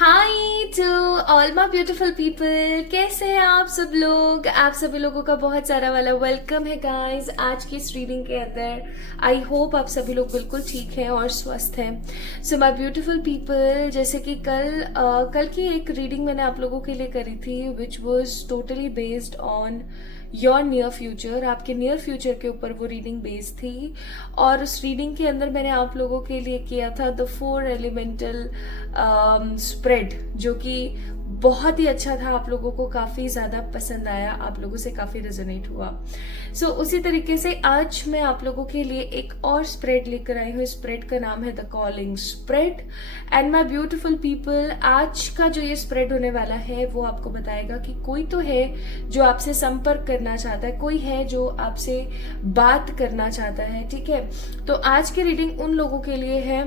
Hi to all my beautiful people, कैसे हैं आप सब लोग। आप सभी लोगों का बहुत सारा वाला वेलकम है गाइस आज की इस रीडिंग के अंदर। आई होप आप सभी लोग बिल्कुल ठीक हैं और स्वस्थ हैं। सो माय ब्यूटीफुल पीपल, जैसे कि कल की एक रीडिंग मैंने आप लोगों के लिए करी थी which was totally based on your near future. आपके नियर फ्यूचर के ऊपर वो रीडिंग बेस्ड थी और उस रीडिंग के अंदर मैंने आप लोगों के लिए किया था द 4 एलिमेंटल स्प्रेड, जो कि बहुत ही अच्छा था। आप लोगों को काफ़ी ज़्यादा पसंद आया, आप लोगों से काफ़ी रेजोनेट हुआ। उसी तरीके से आज मैं आप लोगों के लिए एक और स्प्रेड लेकर आई हूँ। स्प्रेड का नाम है the calling spread. And my beautiful people, आज का जो ये स्प्रेड होने वाला है वो आपको बताएगा कि कोई तो है जो आपसे संपर्क करना चाहता है, कोई है जो आपसे बात करना चाहता है। ठीक है, तो आज की रीडिंग उन लोगों के लिए है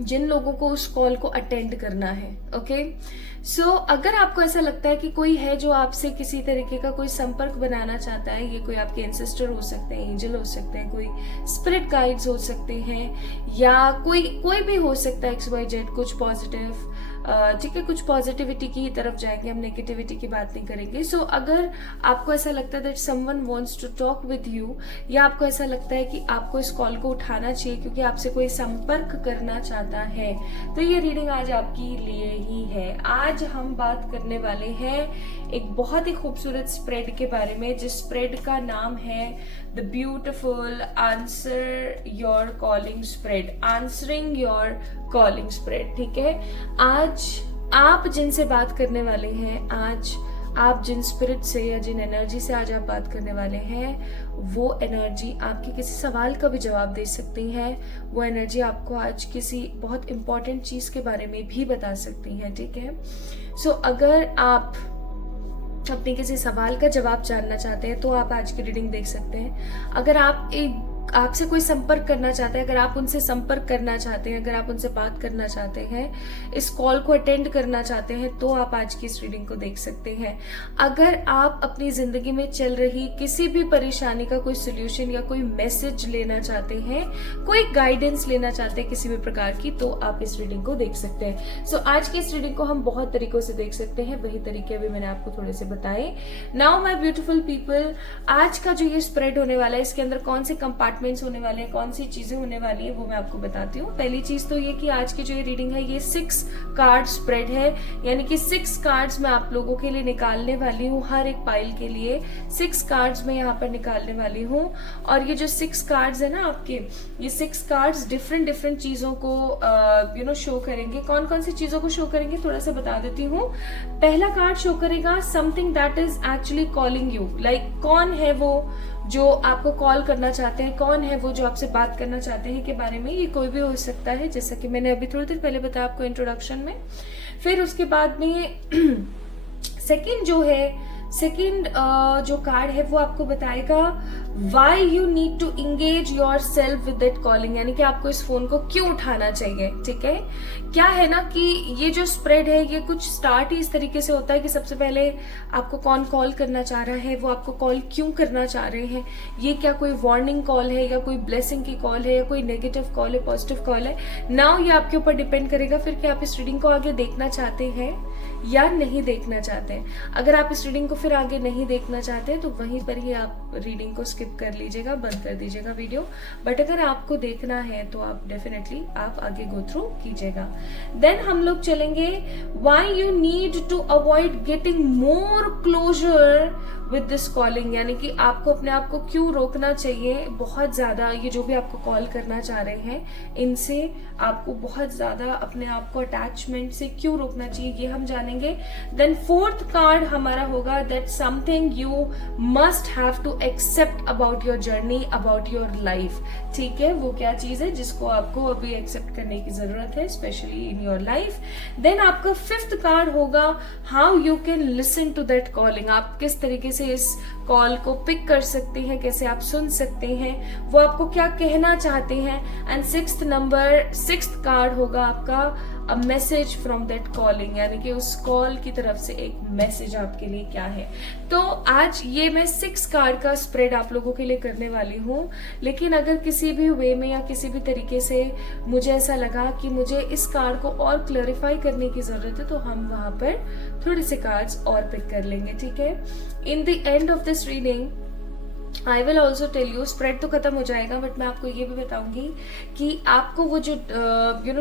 जिन लोगों को उस कॉल को अटेंड करना है। ओके, अगर आपको ऐसा लगता है कि कोई है जो आपसे किसी तरीके का कोई संपर्क बनाना चाहता है, ये कोई आपके एंसेस्टर हो सकते हैं, एंजल हो सकते हैं, कोई स्पिरिट गाइड्स हो सकते हैं, या कोई भी हो सकता है, XYZ, कुछ पॉजिटिव। ठीक है, कुछ पॉजिटिविटी की तरफ जाएंगे, हम नेगेटिविटी की बात नहीं करेंगे। अगर आपको ऐसा लगता है that someone wants to talk with you, या आपको ऐसा लगता है कि आपको इस कॉल को उठाना चाहिए क्योंकि आपसे कोई संपर्क करना चाहता है, तो ये रीडिंग आज आपके लिए ही है। आज हम बात करने वाले हैं एक बहुत ही खूबसूरत स्प्रेड के बारे में, जिस स्प्रेड का नाम है the beautiful answer your calling spread, answering your calling spread. ठीक है, आज आप जिनसे बात करने वाले हैं, आज आप जिन स्पिरिट से या जिन एनर्जी से आज आप बात करने वाले हैं, वो एनर्जी आपके किसी सवाल का भी जवाब दे सकती है। वो एनर्जी आपको आज किसी बहुत इंपॉर्टेंट चीज के बारे में भी बता सकती है। ठीक है, अगर आप अपने किसी सवाल का जवाब जानना चाहते हैं तो आप आज की रीडिंग देख सकते हैं। अगर आपसे कोई संपर्क करना चाहते हैं, अगर आप उनसे संपर्क करना चाहते हैं, अगर आप उनसे बात करना चाहते हैं, इस कॉल को अटेंड करना चाहते हैं, तो आप आज की इस रीडिंग को देख सकते हैं। अगर आप अपनी जिंदगी में चल रही किसी भी परेशानी का कोई सोल्यूशन या कोई मैसेज लेना चाहते हैं, कोई गाइडेंस लेना चाहते हैं किसी भी प्रकार की, तो आप इस रीडिंग को देख सकते हैं। आज की इस रीडिंग को हम बहुत तरीकों से देख सकते हैं, वही तरीके अभी मैंने आपको थोड़े से बताए। नाउ माय ब्यूटीफुल पीपल, आज का जो ये स्प्रेड होने वाला है, इसके अंदर कौन से कंपार्टमेंट्स होने वाले हैं, कौन सी चीजें होने वाली है, वो मैं आपको बताती हूँ। पहली चीज तो ये कि आज की जो ये रीडिंग है ये 6 कार्ड स्प्रेड है, यानी कि 6 कार्ड्स मैं आप लोगों के लिए निकालने वाली हूँ। हर एक पाइल के लिए 6 कार्ड्स मैं यहाँ पर निकालने वाली हूँ। और ये जो 6 कार्ड्स है ना आपके, ये 6 कार्ड्स डिफरेंट चीजों को शो करेंगे। कौन कौन सी चीजों को शो करेंगे थोड़ा सा बता देती हूँ। पहला कार्ड शो करेगा something that is actually calling you, like कौन है वो जो आपको कॉल करना चाहते हैं, कौन है वो जो आपसे बात करना चाहते हैं के बारे में। ये कोई भी हो सकता है, जैसा कि मैंने अभी थोड़ी देर पहले बताया आपको इंट्रोडक्शन में। फिर उसके बाद में सेकंड जो कार्ड है वो आपको बताएगा why you need to engage yourself with that calling, यानी कि आपको इस फोन को क्यों उठाना चाहिए। ठीक है, क्या है ना कि ये जो स्प्रेड है ये कुछ स्टार्ट ही इस तरीके से होता है कि सबसे पहले आपको कौन कॉल करना चाह रहा है, वो आपको कॉल क्यों करना चाह रहे हैं, ये क्या कोई वार्निंग कॉल है या कोई ब्लेसिंग की कॉल है या कोई नेगेटिव कॉल है, पॉजिटिव कॉल है। नाउ ये आपके ऊपर डिपेंड करेगा फिर कि आप इस रीडिंग को आगे देखना चाहते हैं या नहीं देखना चाहते हैं। अगर आप इस रीडिंग को फिर आगे नहीं देखना चाहते तो वहीं पर ही आप रीडिंग को स्किप कर लीजिएगा, बंद कर दीजिएगा वीडियो। बट अगर आपको देखना है तो आप डेफिनेटली आप आगे गो थ्रू कीजिएगा। देन हम लोग चलेंगे why you need to avoid getting more closer with this calling, यानी कि आपको अपने आप को क्यों रोकना चाहिए बहुत ज्यादा, ये जो भी आपको कॉल करना चाह रहे हैं इनसे आपको बहुत ज्यादा अपने आप को अटैचमेंट से क्यों रोकना चाहिए, ये हम जानेंगे। देन 4th कार्ड हमारा होगा that something you must have to accept about your journey, about your life. ठीक है, वो क्या चीज है जिसको आपको अभी एक्सेप्ट करने की जरूरत है, specially in your life. Then आपका 5th कार्ड होगा how you can listen to that calling, आप किस तरीके से इस कॉल को पिक कर सकते हैं, कैसे आप सुन सकते हैं, वो आपको क्या कहना चाहते हैं। एंड 6th कार्ड होगा आपका a message from that calling, यानी कि उस कॉल की तरफ से एक मैसेज आपके लिए क्या है। तो आज ये मैं 6 कार्ड का स्प्रेड आप लोगों के लिए करने वाली हूँ, लेकिन अगर किसी भी वे में या किसी भी तरीके से मुझे ऐसा लगा कि मुझे इस कार्ड को और क्लैरिफाई करने की जरूरत है, तो हम वहां पर थोड़े से कार्ड्स और पिक कर लेंगे, ठीक है। In the end of this reading I will also tell you, spread तो खत्म हो जाएगा बट मैं आपको ये भी बताऊंगी कि आपको वो जो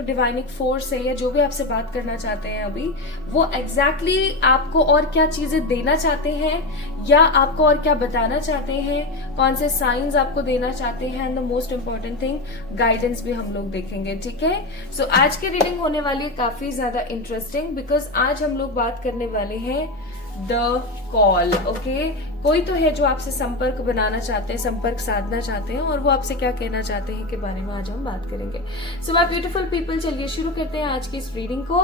डिवाइनिक फोर्स है या जो भी आपसे बात करना चाहते हैं अभी, वो एग्जैक्टली आपको और क्या चीजें देना चाहते हैं या आपको और क्या बताना चाहते हैं, कौन से साइंस आपको देना चाहते हैं, and the most important thing guidance भी हम लोग देखेंगे, ठीक है। सो आज की रीडिंग होने वाली है काफी ज्यादा इंटरेस्टिंग, बिकॉज आज हम लोग बात करने वाले हैं द कॉल, ओके। कोई तो है जो आपसे संपर्क बनाना चाहते हैं, संपर्क साधना चाहते हैं, और वो आपसे क्या कहना चाहते हैं के बारे में आज हम बात करेंगे। सो माय ब्यूटीफुल पीपल, चलिए शुरू करते हैं आज की इस रीडिंग को।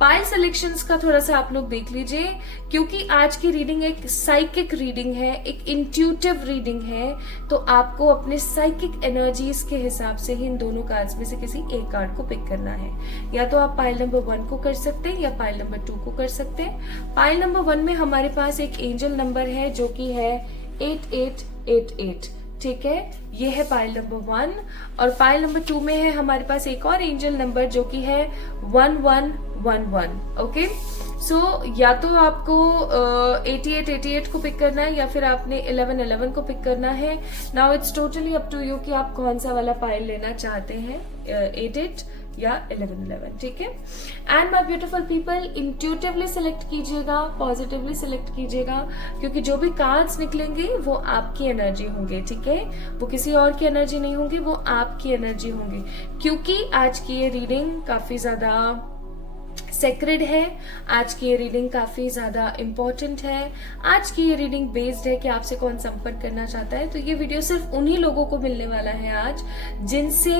पाइल सिलेक्शंस का थोड़ा सा आप लोग देख लीजिए, क्योंकि आज की रीडिंग एक साइकिक रीडिंग है, एक इंट्यूटिव रीडिंग है, तो आपको अपने साइकिक एनर्जीज के हिसाब से ही इन दोनों कार्ड्स में से किसी एक कार्ड को पिक करना है। या तो आप पाइल नंबर 1 को कर सकते हैं या पाइल नंबर 2 को कर सकते हैं। पाइल नंबर 1 में हमारे पास एक एंजल नंबर है जो कि है 8888, ठीक है, ये है पाइल नंबर 1। और पाइल नंबर 2 में है हमारे पास एक और एंजल नंबर जो कि है 1111, ओके। सो या तो आपको 8888 को पिक करना है या फिर आपने 1111 को पिक करना है। Now it's totally up to you कि आप कौन सा वाला पाइल लेना चाहते हैं, 88 या 1111, ठीक है। And my beautiful people, intuitively select कीजिएगा, पॉजिटिवली सिलेक्ट कीजिएगा, क्योंकि जो भी कार्ड्स निकलेंगे वो आपकी एनर्जी होंगे, ठीक है। वो किसी और की एनर्जी नहीं होंगी, वो आपकी एनर्जी होंगी, क्योंकि आज की ये रीडिंग काफी ज्यादा सेक्रेड है, आज की ये रीडिंग काफी ज्यादा इंपॉर्टेंट है, आज की ये रीडिंग बेस्ड है कि आपसे कौन संपर्क करना चाहता है। तो ये वीडियो सिर्फ उन्हीं लोगों को मिलने वाला है आज जिनसे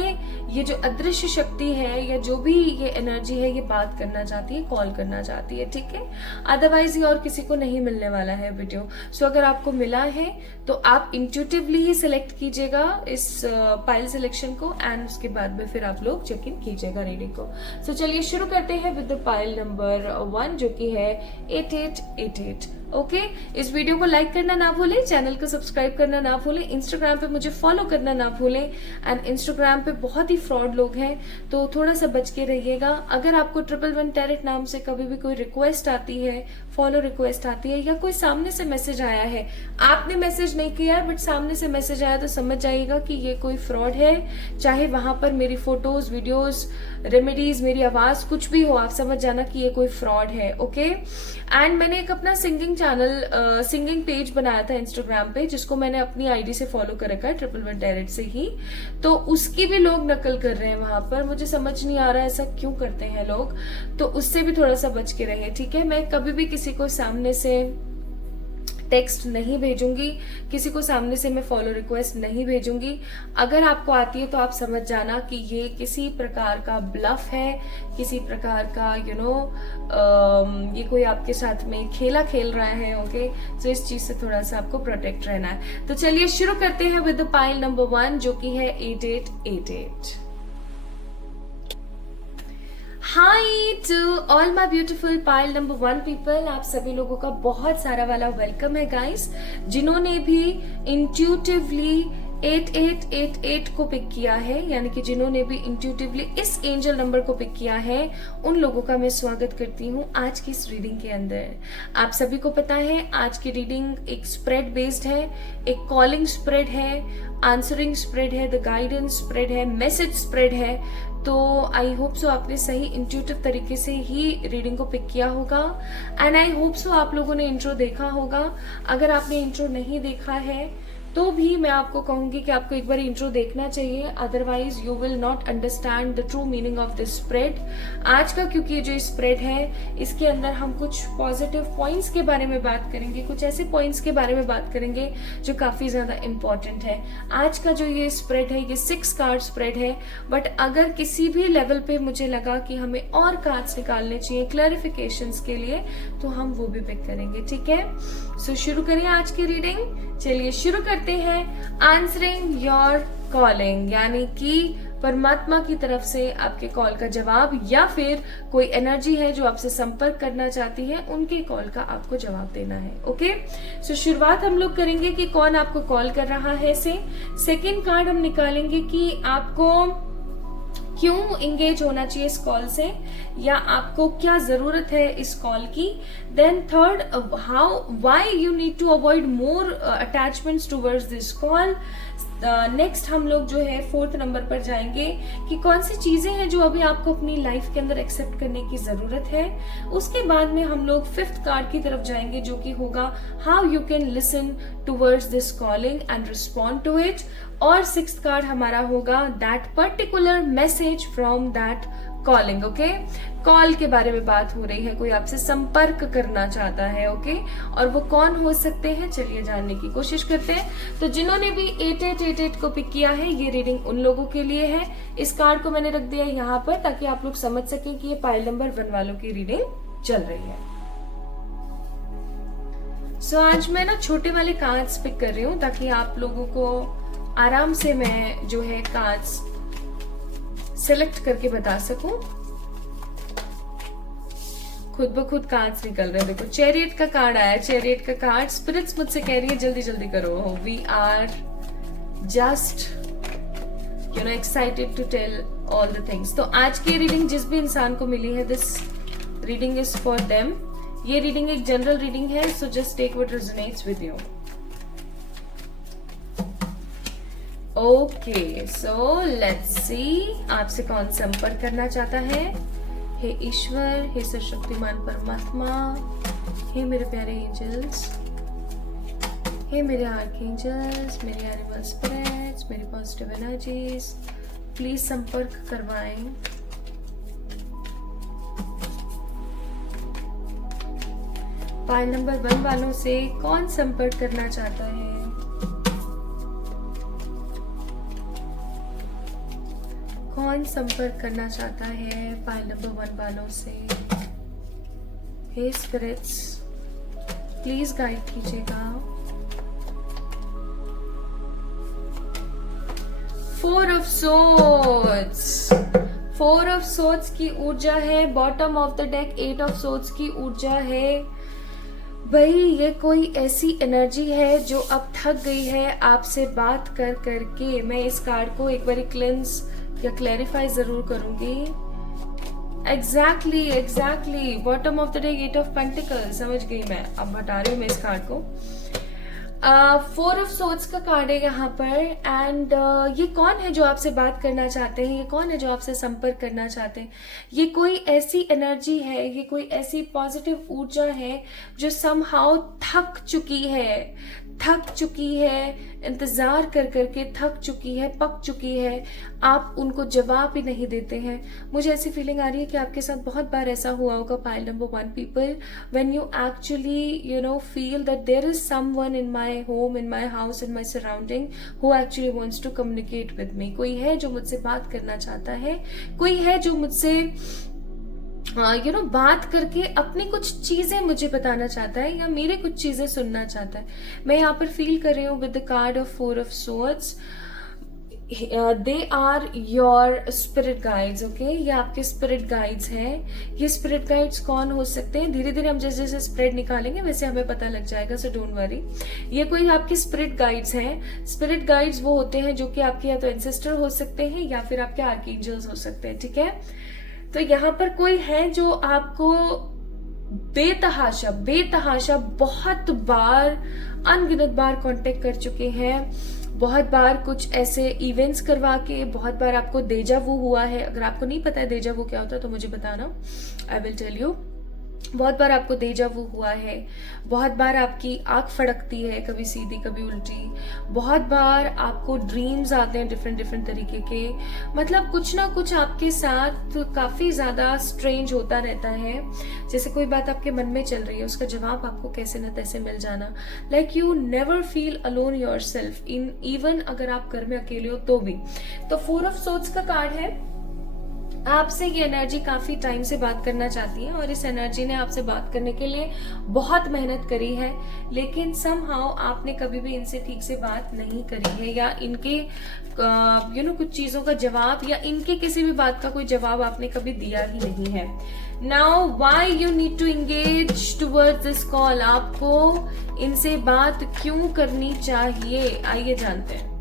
ये जो अदृश्य शक्ति है या जो भी ये एनर्जी है ये बात करना चाहती है, कॉल करना चाहती है, ठीक है। अदरवाइज ये और किसी को नहीं मिलने वाला है वीडियो। सो अगर आपको मिला है तो आप इंट्यूटिवली ही सिलेक्ट कीजिएगा इस पाइल सिलेक्शन को, एंड उसके बाद में फिर आप लोग चेक इन कीजिएगा रीडिंग को। सो चलिए शुरू करते हैं विद द पाइल नंबर 1 जो कि है 8888, ओके। इस वीडियो को लाइक करना ना भूलें, चैनल को सब्सक्राइब करना ना भूलें, इंस्टाग्राम पे मुझे फॉलो करना ना भूलें। एंड इंस्टाग्राम पे बहुत ही फ्रॉड लोग हैं, तो थोड़ा सा बच के रहिएगा। अगर आपको 111 टैरेट नाम से कभी भी कोई रिक्वेस्ट आती है, फॉलो रिक्वेस्ट आती है, या कोई सामने से मैसेज आया है, आपने मैसेज नहीं किया है बट सामने से मैसेज आया, तो समझ जाइएगा कि ये कोई फ्रॉड है। चाहे वहां पर मेरी फोटोज, वीडियोज, रेमेडीज, मेरी आवाज कुछ भी हो, आप समझ जाना कि ये कोई फ्रॉड है, ओके। एंड मैंने एक अपना सिंगिंग चैनल, सिंगिंग पेज बनाया था इंस्टाग्राम पे, जिसको मैंने अपनी आईडी से फॉलो कर रखा है, 111 टैरेट से ही। तो उसकी भी लोग नकल कर रहे हैं वहां पर, मुझे समझ नहीं आ रहा है ऐसा क्यों करते हैं लोग, तो उससे भी थोड़ा सा बच के रहे, ठीक है। मैं कभी भी किसी को सामने से टेक्स्ट नहीं भेजूंगी, किसी को सामने से मैं फॉलो रिक्वेस्ट नहीं भेजूंगी। अगर आपको आती है तो आप समझ जाना कि ये किसी प्रकार का ब्लफ है, किसी प्रकार का ये कोई आपके साथ में खेला खेल रहा है, ओके। तो इस चीज से थोड़ा सा आपको प्रोटेक्ट रहना है। तो चलिए शुरू करते हैं विद द पाइल नंबर 1 जो कि है 8888। Hi to all my beautiful pile number 1 people, आप सभी लोगों का बहुत सारा वाला वेलकम है गाइस। जिन्होंने भी इंट्यूटिवली 8888 को पिक किया है, यानी कि जिन्होंने भी इंट्यूटिवली इस एंजल नंबर को पिक किया है, उन लोगों का मैं स्वागत करती हूँ आज की इस रीडिंग के अंदर। आप सभी को पता है आज की रीडिंग एक स्प्रेड बेस्ड है, एक कॉलिंग स्प्रेड है, आंसरिंग स्प्रेड है, द गाइडेंस स्प्रेड है, मैसेज स्प्रेड है। तो आई होप सो आपने सही इंट्यूटिव तरीके से ही रीडिंग को पिक किया होगा, एंड आई होप सो आप लोगों ने इंट्रो देखा होगा। अगर आपने इंट्रो नहीं देखा है तो भी मैं आपको कहूंगी कि आपको एक बार इंट्रो देखना चाहिए, otherwise you will not understand the true meaning of this spread. आज का क्योंकि जो स्प्रेड है इसके अंदर हम कुछ पॉजिटिव पॉइंट्स के बारे में बात करेंगे, कुछ ऐसे पॉइंट्स के बारे में बात करेंगे जो काफी ज्यादा इंपॉर्टेंट है। आज का जो ये स्प्रेड है ये 6 कार्ड स्प्रेड है, बट अगर किसी भी लेवल पे मुझे लगा कि हमें और कार्ड्स निकालने चाहिए क्लैरिफिकेशंस के लिए, तो हम वो भी पिक करेंगे, ठीक है। सो शुरू करें आज की रीडिंग। चलिए शुरू करते हैं आंसरिंग योर कॉलिंग, यानी कि परमात्मा की तरफ से आपके कॉल का जवाब, या फिर कोई एनर्जी है जो आपसे संपर्क करना चाहती है, उनके कॉल का आपको जवाब देना है। ओके, सो शुरुआत हम लोग करेंगे कि कौन आपको कॉल कर रहा है से। सेकेंड कार्ड हम निकालेंगे कि आपको क्यों इंगेज होना चाहिए इस कॉल से, या आपको क्या जरूरत है इस कॉल की। Then third, why you need to avoid more attachments towards this call. Next हम लोग जो है फोर्थ नंबर पर जाएंगे कि कौन सी चीजें हैं जो अभी आपको अपनी लाइफ के अंदर एक्सेप्ट करने की जरूरत है। उसके बाद में हम लोग फिफ्थ कार्ड की तरफ जाएंगे जो कि होगा how you can listen towards this calling and respond to it. और सिक्स्थ कार्ड हमारा होगा that particular message from that calling. Okay, call के बारे में बात हो रही है, कोई आपसे संपर्क करना चाहता है। ओके, और वो कौन हो सकते हैं, चलिए जानने की कोशिश करते हैं। तो जिन्होंने भी 8888 को पिक किया है, ये रीडिंग उन लोगों के लिए है। इस कार्ड को मैंने रख दिया यहाँ पर ताकि आप लोग समझ सकें कि ये पाइल नंबर 1 वालों की रीडिंग चल रही है। सो आज मैं ना छोटे वाले कार्ड्स पिक कर रही हूँ ताकि आप लोगों को आराम से मैं जो है कार्ड्स सेलेक्ट करके बता सकूं। खुद ब खुद कार्ड्स निकल रहे हैं। देखो चैरियट का कार्ड आया, चैरियट का कार्ड। स्पिरिट्स मुझसे कह रही है जल्दी जल्दी करो, we are just excited to tell all the things. तो आज की रीडिंग जिस भी इंसान को मिली है, this reading is for them. ये रीडिंग एक जनरल रीडिंग है, so just take what resonates with you. Okay, so let's see आपसे कौन संपर्क करना चाहता है। हे ईश्वर, हे सर्वशक्तिमान परमात्मा, हे मेरे प्यारे एंजल्स, हे मेरे आर्कएंजल्स, मेरे एनिमल स्पिरिट्स, मेरी पॉजिटिव एनर्जीज, प्लीज संपर्क करवाएं। पाइल नंबर 1 वालों से कौन संपर्क करना चाहता है। कौन संपर्क करना चाहता है पाइल नंबर 1 वालों से। हे स्पिरिट्स, प्लीज गाइड कीजिएगा। 4 ऑफ सोर्ड्स, 4 ऑफ सोर्ड्स की ऊर्जा है। Bottom of the deck 8 of swords की ऊर्जा है। भाई ये कोई ऐसी एनर्जी है जो अब थक गई है आपसे बात कर करके। मैं इस कार्ड को एक बार क्लेंस या क्लैरिफाई जरूर करूंगी। Exactly bottom of the day 8 of pentacles, समझ गई मैं। अब हटा रही हूँ मैं इस कार्ड को। 4 ऑफ सोर्ड्स का कार्ड है यहाँ पर। एंड ये कौन है जो आपसे बात करना चाहते हैं, ये कौन है जो आपसे संपर्क करना चाहते हैं। ये कोई ऐसी एनर्जी है, ये कोई ऐसी पॉजिटिव ऊर्जा है जो समहाउ थक चुकी है, इंतजार कर करके थक चुकी है, पक चुकी है। आप उनको जवाब ही नहीं देते हैं। मुझे ऐसी फीलिंग आ रही है कि आपके साथ बहुत बार ऐसा हुआ होगा pile number 1 people, when you actually feel that there is someone in my home, in my house, in my surrounding who actually wants to communicate with me. कोई है जो मुझसे बात करना चाहता है, कोई है जो मुझसे बात करके अपनी कुछ चीजें मुझे बताना चाहता है, या मेरे कुछ चीजें सुनना चाहता है। मैं यहाँ पर फील कर रही हूँ with the card of 4 of swords. They are your spirit guides. Okay, ये आपके स्पिरिट गाइड्स हैं। ये स्पिरिट गाइड्स कौन हो सकते हैं, धीरे धीरे हम जैसे जैसे स्प्रेड निकालेंगे वैसे हमें पता लग जाएगा, सो डोंट वरी। ये कोई आपके स्पिरिट गाइड्स हैं। स्पिरिट गाइड्स वो होते हैं जो कि आपके या तो एंसेस्टर हो सकते हैं या फिर आपके आर्कएंजल्स हो सकते हैं। ठीक है, तो यहाँ पर कोई है जो आपको बेतहाशा बहुत बार, अनगिनत बार कांटेक्ट कर चुके हैं। बहुत बार कुछ ऐसे इवेंट्स करवा के, बहुत बार आपको डेजा वू हुआ है। अगर आपको नहीं पता है डेजा वू क्या होता है तो मुझे बताना, आई विल टेल यू। बहुत बार आपको डेजा वू हुआ है, बहुत बार आपकी आंख फड़कती है, कभी सीधी कभी उल्टी। बहुत बार आपको ड्रीम्स आते हैं डिफरेंट तरीके के। मतलब कुछ ना कुछ आपके साथ काफी ज्यादा स्ट्रेंज होता रहता है। जैसे कोई बात आपके मन में चल रही है, उसका जवाब आपको कैसे न तैसे मिल जाना। Like you never feel alone your self in, even अगर आप घर में अकेले हो तो भी। तो 4 ऑफ सोर्ड्स का कार्ड है। आपसे ये एनर्जी काफी टाइम से बात करना चाहती है और इस एनर्जी ने आपसे बात करने के लिए बहुत मेहनत करी है, लेकिन समहाउ आपने कभी भी इनसे ठीक से बात नहीं करी है, या इनके कुछ चीजों का जवाब या इनके किसी भी बात का कोई जवाब आपने कभी दिया ही नहीं है। Now why you need to engage towards this call, आपको इनसे बात क्यों करनी चाहिए, आइए जानते हैं।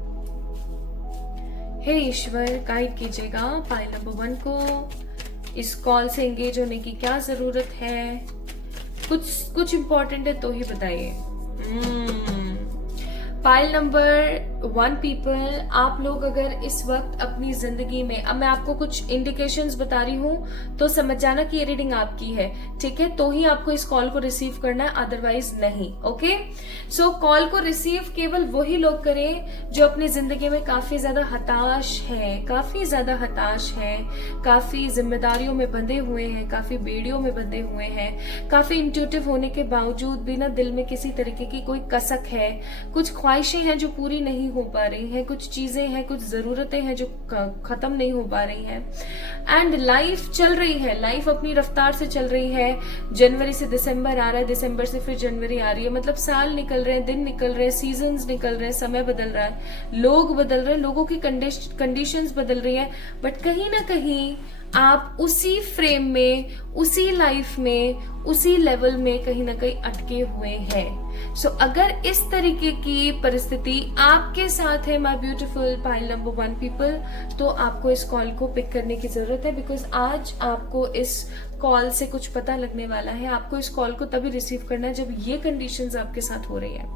हे ईश्वर, गाइड कीजिएगा पाइल नंबर 1 को, इस कॉल से एंगेज होने की क्या जरूरत है, कुछ इंपॉर्टेंट है तो ही बताइए। पाइल नंबर 1 पीपल, आप लोग अगर इस वक्त अपनी जिंदगी में, अब मैं आपको कुछ इंडिकेशंस बता रही हूं तो समझ जाना कि ये रीडिंग आपकी है, ठीक है, तो ही आपको इस कॉल को रिसीव करना है, अदरवाइज नहीं। ओके, सो कॉल को रिसीव केवल वही लोग करें जो अपनी जिंदगी में काफी ज्यादा हताश है, काफी जिम्मेदारियों में बंधे हुए हैं, काफी बेड़ियों में बंधे हुए हैं, काफी इंट्यूटिव होने के बावजूद भी ना दिल में किसी तरीके की कोई कसक है, कुछ ख्वाहिशें हैं जो पूरी नहीं हो पा रही हैं, कुछ चीजें हैं, कुछ जरूरतें हैं जो खत्म नहीं हो पा रही हैं, एंड लाइफ चल रही है, लाइफ अपनी रफ्तार से चल रही है। जनवरी से दिसंबर आ रहा है, दिसंबर से फिर जनवरी आ रही है, मतलब साल निकल रहे हैं, दिन निकल रहे हैं, सीजन्स निकल रहे हैं, समय बदल रहा है, लोग बदल रहे हैं, लोगों की कंडीशंस बदल रही है, बट कहीं ना कहीं आप उसी फ्रेम में, उसी लाइफ में, उसी लेवल में कहीं ना कहीं अटके हुए हैं। सो अगर इस तरीके की परिस्थिति आपके साथ है my beautiful pile number 1 people, तो आपको इस कॉल को पिक करने की जरूरत है, बिकॉज आज आपको इस कॉल से कुछ पता लगने वाला है। आपको इस कॉल को तभी रिसीव करना है जब ये कंडीशंस आपके साथ हो रही है।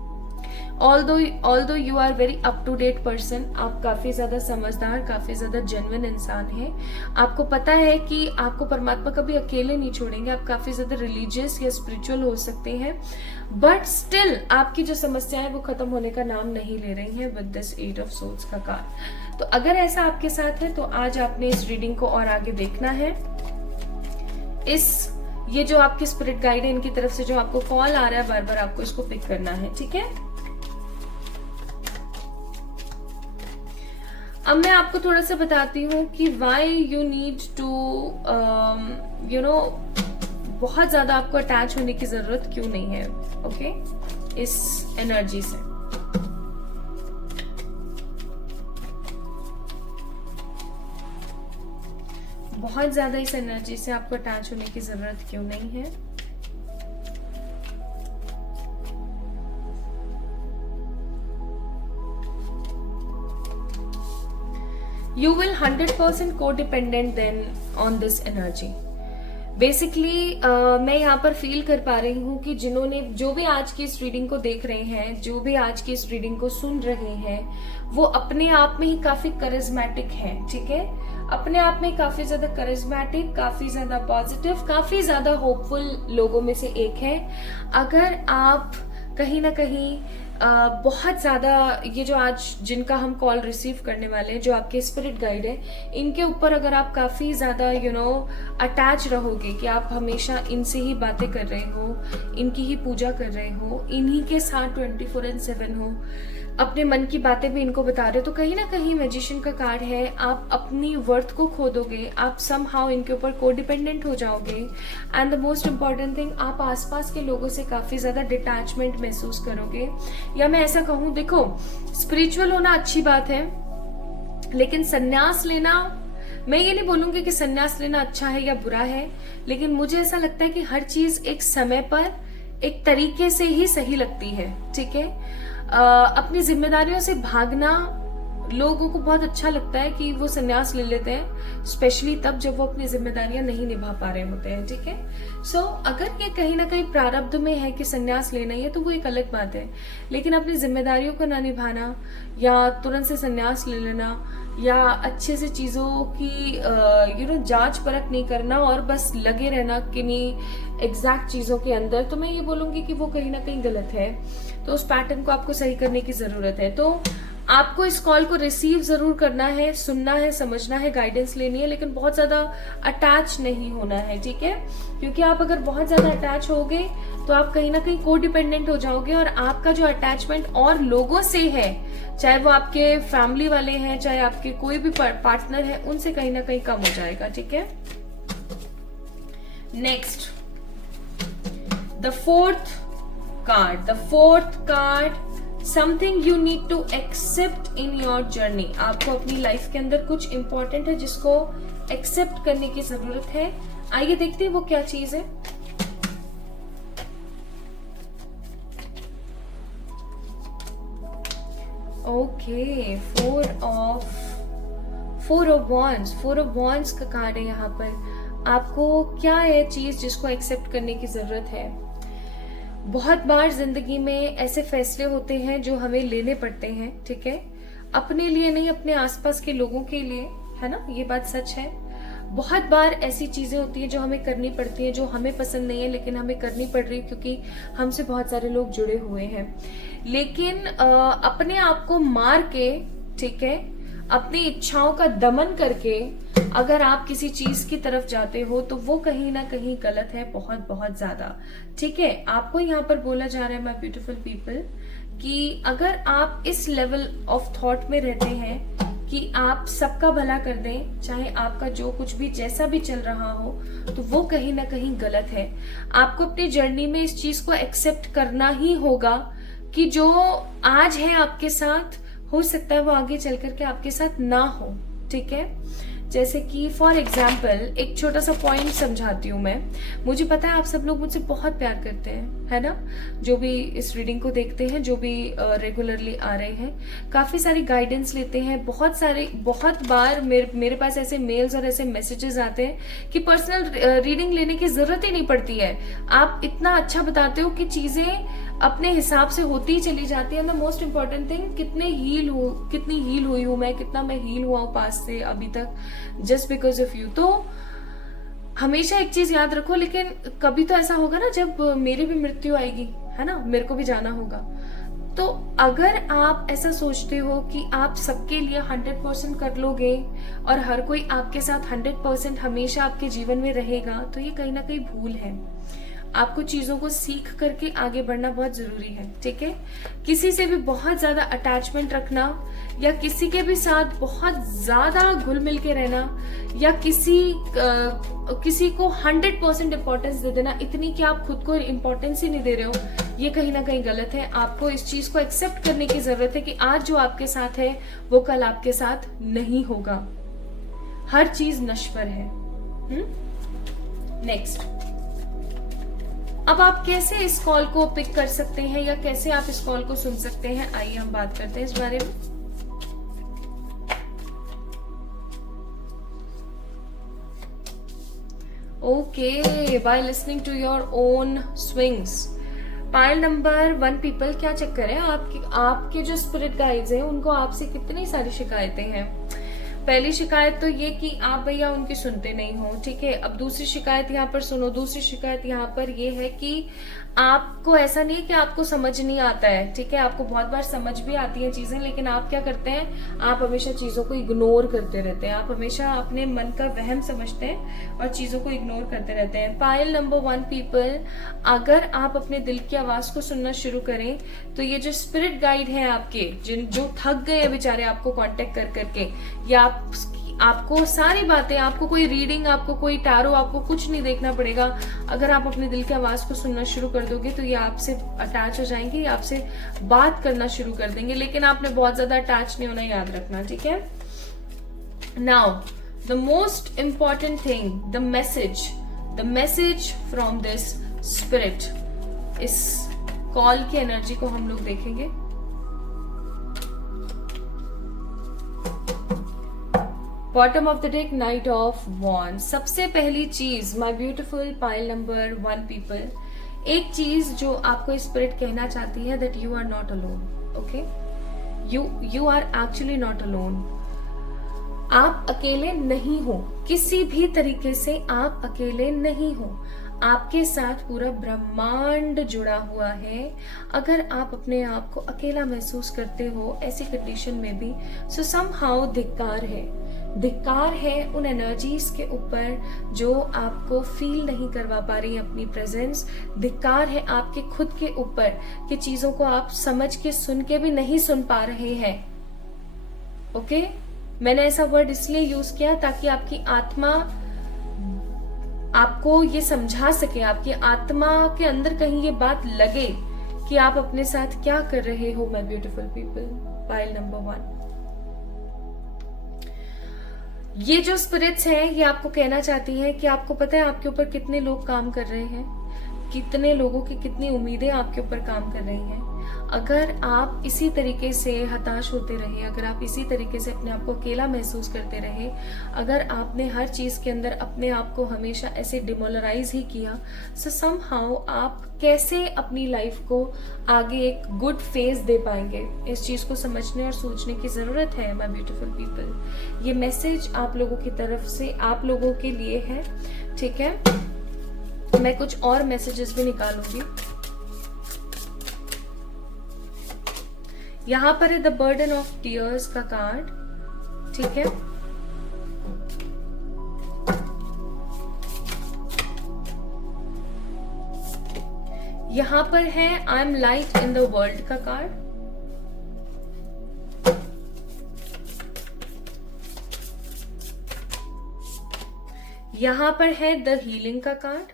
Although you are very up to date person, आप काफी ज्यादा समझदार, काफी ज्यादा जेन्युइन इंसान है, आपको पता है कि आपको परमात्मा कभी अकेले नहीं छोड़ेंगे, आप काफी ज्यादा रिलीजियस या स्पिरिचुअल हो सकते हैं, बट स्टिल आपकी जो समस्या है वो खत्म होने का नाम नहीं ले रही है विद दिस 8 ऑफ सोर्ड्स का कार्ड। तो अगर ऐसा आपके साथ है तो आज आपने इस रीडिंग को और आगे देखना है। ये जो आपके स्पिरिट गाइड है, इनकी तरफ से जो आपको कॉल आ रहा है, बार बार आपको इसको पिक करना है, ठीक है। अब मैं आपको थोड़ा सा बताती हूँ कि वाई यू नीड टू बहुत ज्यादा आपको अटैच होने की जरूरत क्यों नहीं है, ओके, इस एनर्जी से। बहुत ज्यादा इस एनर्जी से आपको अटैच होने की जरूरत क्यों नहीं है। You will 100% co-dependent then on this energy. Basically मैं यहाँ पर फील कर पा रही हूँ कि जो भी आज की इस रीडिंग को देख रहे हैं, जो भी आज की इस रीडिंग को सुन रहे हैं, वो अपने आप में ही काफी करिज्मेटिक है, ठीक है, अपने आप में काफी ज्यादा करिज्मेटिक, काफी ज्यादा पॉजिटिव, काफी ज्यादा होपफुल लोगों में से एक है। अगर आप कहीं ना कहीं बहुत ज्यादा ये जो आज जिनका हम कॉल रिसीव करने वाले हैं, जो आपके स्पिरिट गाइड है, इनके ऊपर अगर आप काफी ज्यादा अटैच रहोगे कि आप हमेशा इनसे ही बातें कर रहे हो, इनकी ही पूजा कर रहे हो, इन्हीं के साथ 24/7 हो, अपने मन की बातें भी इनको बता रहे हो, तो कहीं ना कहीं मैजिशियन का कार्ड है, आप अपनी वर्थ को खो दोगे, आप समहाउ इनके ऊपर कोडिपेंडेंट हो जाओगे, and the most important thing, आप आसपास के लोगों से काफी ज्यादा डिटैचमेंट महसूस करोगे। या मैं ऐसा कहूँ, देखो, स्पिरिचुअल होना अच्छी बात है, लेकिन संन्यास लेना, मैं ये नहीं बोलूंगी कि संन्यास लेना अच्छा है या बुरा है, लेकिन मुझे ऐसा लगता है कि हर चीज एक समय पर, एक तरीके से ही सही लगती है, ठीक है। अपनी जिम्मेदारियों से भागना लोगों को बहुत अच्छा लगता है कि वो संन्यास ले लेते हैं, स्पेशली तब जब वो अपनी जिम्मेदारियां नहीं निभा पा रहे होते हैं, ठीक है। सो अगर ये कहीं ना कहीं प्रारब्ध में है कि संन्यास लेना ही है, तो वो एक अलग बात है, लेकिन अपनी जिम्मेदारियों को ना निभाना, या तुरंत से संन्यास ले लेना, या अच्छे से चीजों की जांच परख नहीं करना और बस लगे रहना किन्हीं एग्जैक्ट चीजों के अंदर, तो मैं ये बोलूंगी कि वो कहीं ना कहीं गलत है। तो उस पैटर्न को आपको सही करने की जरूरत है। तो आपको इस कॉल को रिसीव जरूर करना है, सुनना है, समझना है, गाइडेंस लेनी है, लेकिन बहुत ज्यादा अटैच नहीं होना है, ठीक है? क्योंकि आप अगर बहुत ज्यादा अटैच होगे तो आप कहीं ना कहीं को डिपेंडेंट हो जाओगे, और आपका जो अटैचमेंट और लोगों से है, चाहे वो आपके फैमिली वाले हैं, चाहे आपके कोई भी पार्टनर है, उनसे कहीं ना कहीं कम हो जाएगा, ठीक है? Next, the fourth card, something you need to accept in your journey. आपको अपनी लाइफ के अंदर कुछ इंपॉर्टेंट है जिसको एक्सेप्ट करने की जरूरत है। आइए देखते हैं वो क्या चीज है। ओके, फोर ऑफ वॉन्ड्स का कार्ड है यहाँ पर। आपको क्या है चीज जिसको एक्सेप्ट करने की जरूरत है? बहुत बार जिंदगी में ऐसे फैसले होते हैं जो हमें लेने पड़ते हैं, ठीक है? अपने लिए नहीं, अपने आसपास के लोगों के लिए, है ना? ये बात सच है। बहुत बार ऐसी चीजें होती हैं जो हमें करनी पड़ती हैं, जो हमें पसंद नहीं है लेकिन हमें करनी पड़ रही है क्योंकि हमसे बहुत सारे लोग जुड़े हुए हैं। लेकिन अपने आप को मार के, ठीक है, अपनी इच्छाओं का दमन करके अगर आप किसी चीज की तरफ जाते हो तो वो कहीं ना कहीं गलत है, बहुत बहुत ज्यादा, ठीक है? आपको यहाँ पर बोला जा रहा है माय ब्यूटीफुल पीपल कि अगर आप इस लेवल ऑफ थॉट में रहते हैं कि आप सबका भला कर दें, चाहे आपका जो कुछ भी जैसा भी चल रहा हो, तो वो कहीं ना कहीं गलत है। आपको अपनी जर्नी में इस चीज को एक्सेप्ट करना ही होगा कि जो आज है आपके साथ, हो सकता है वो आगे चल करके आपके साथ ना हो, ठीक है? जैसे कि फॉर एग्जाम्पल एक छोटा सा पॉइंट समझाती हूँ मैं। मुझे पता है आप सब लोग मुझसे बहुत प्यार करते हैं, है ना? जो भी इस रीडिंग को देखते हैं, जो भी रेगुलरली आ रहे हैं, काफी सारी गाइडेंस लेते हैं। बहुत बार मेरे पास ऐसे मेल्स और ऐसे मैसेजेस आते हैं कि पर्सनल रीडिंग लेने की जरूरत ही नहीं पड़ती है। आप इतना अच्छा बताते हो कि चीजें अपने हिसाब से होती ही चली जाती है। द मोस्ट इम्पोर्टेंट थिंग, कितनी हील हुई हूं मैं, कितना मैं हील हुआ हूं पास से अभी तक, जस्ट बिकॉज ऑफ यू। तो हमेशा एक चीज याद रखो, लेकिन कभी तो ऐसा होगा ना जब मेरी भी मृत्यु आएगी, है ना? मेरे को भी जाना होगा। तो अगर आप ऐसा सोचते हो कि आप सबके लिए 100% कर लोगे और हर कोई आपके साथ 100% हमेशा आपके जीवन में रहेगा, तो ये कहीं ना कहीं भूल है। आपको चीजों को सीख करके आगे बढ़ना बहुत जरूरी है, ठीक है? किसी से भी बहुत ज्यादा अटैचमेंट रखना, या किसी के भी साथ बहुत ज्यादा घुल मिल के रहना, या किसी को 100% इंपॉर्टेंस दे देना, इतनी कि आप खुद को इंपॉर्टेंस ही नहीं दे रहे हो, ये कहीं ना कहीं गलत है। आपको इस चीज को एक्सेप्ट करने की जरूरत है कि आज जो आपके साथ है वो कल आपके साथ नहीं होगा। हर चीज नश्वर है। नेक्स्ट, अब आप कैसे इस कॉल को पिक कर सकते हैं या कैसे आप इस कॉल को सुन सकते हैं, आइए हम बात करते हैं इस बारे में। Okay, by listening to your own swings. Pile number 1 पीपल, क्या चक्कर है? आपके जो स्पिरिट गाइड्स हैं उनको आपसे कितनी सारी शिकायतें हैं। पहली शिकायत तो ये कि आप भैया उनकी सुनते नहीं हो, ठीक है? अब दूसरी शिकायत यहाँ पर सुनो। दूसरी शिकायत यहाँ पर ये है कि आपको ऐसा नहीं है कि आपको समझ नहीं आता है, ठीक है? आपको बहुत बार समझ भी आती हैं चीजें, लेकिन आप क्या करते हैं, आप हमेशा चीजों को इग्नोर करते रहते हैं। आप हमेशा अपने मन का वहम समझते हैं और चीजों को इग्नोर करते रहते हैं। पाइल नंबर 1 पीपल, अगर आप अपने दिल की आवाज को सुनना शुरू करें तो ये जो स्पिरिट गाइड हैं आपके, जो थक गए हैं बेचारे आपको कांटेक्ट कर करके, या आपको सारी बातें, आपको कोई रीडिंग, आपको कोई टारो, आपको कुछ नहीं देखना पड़ेगा। अगर आप अपने दिल की आवाज को सुनना शुरू कर दोगे तो ये आपसे अटैच हो जाएंगे, ये आपसे बात करना शुरू कर देंगे। लेकिन आपने बहुत ज्यादा अटैच नहीं होना, याद रखना, ठीक है? Now the most important thing, the message from this spirit, इस कॉल की एनर्जी को हम लोग देखेंगे। Bottom of the deck, knight of wands. सबसे पहली चीज, my beautiful pile number 1 people, एक चीज जो आपको स्पिरिट कहना चाहती है, that you are not alone. Okay, you are actually not alone. आप अकेले नहीं हो, किसी भी तरीके से आप अकेले नहीं हो। आपके साथ पूरा ब्रह्मांड जुड़ा हुआ है। अगर आप अपने आप को अकेला महसूस करते हो ऐसी कंडीशन में भी, सो समहाउ धिक्कार है, धिक्कार है उन एनर्जीज के ऊपर जो आपको फील नहीं करवा पा रही अपनी प्रेजेंस। धिक्कार है आपके खुद के ऊपर कि चीजों को आप समझ के सुन के भी नहीं सुन पा रहे हैं। ओके, मैंने ऐसा वर्ड इसलिए यूज किया ताकि आपकी आत्मा आपको ये समझा सके, आपकी आत्मा के अंदर कहीं ये बात लगे कि आप अपने साथ क्या कर रहे हो। My beautiful people, pile number 1, ये जो स्पिरिट्स हैं ये आपको कहना चाहती हैं कि आपको पता है आपके ऊपर कितने लोग काम कर रहे हैं, कितने लोगों की कितनी उम्मीदें आपके ऊपर काम कर रही हैं। अगर आप इसी तरीके से हताश होते रहे, अगर आप इसी तरीके से अपने आप को अकेला महसूस करते रहे, अगर आपने हर चीज के अंदर अपने आप को हमेशा ऐसे डिमोरलाइज ही किया, सो समहाउ आप कैसे अपनी लाइफ को आगे एक गुड फेज दे पाएंगे। इस चीज को समझने और सोचने की जरूरत है माय ब्यूटीफुल पीपल। ये मैसेज आप लोगों की तरफ से आप लोगों के लिए है, ठीक है। मैं कुछ और मैसेजेस भी निकालूंगी। यहां पर है द बर्डन ऑफ टीयर्स का कार्ड, ठीक है। यहां पर है I am light in the world का कार्ड, यहां पर है द हीलिंग का कार्ड,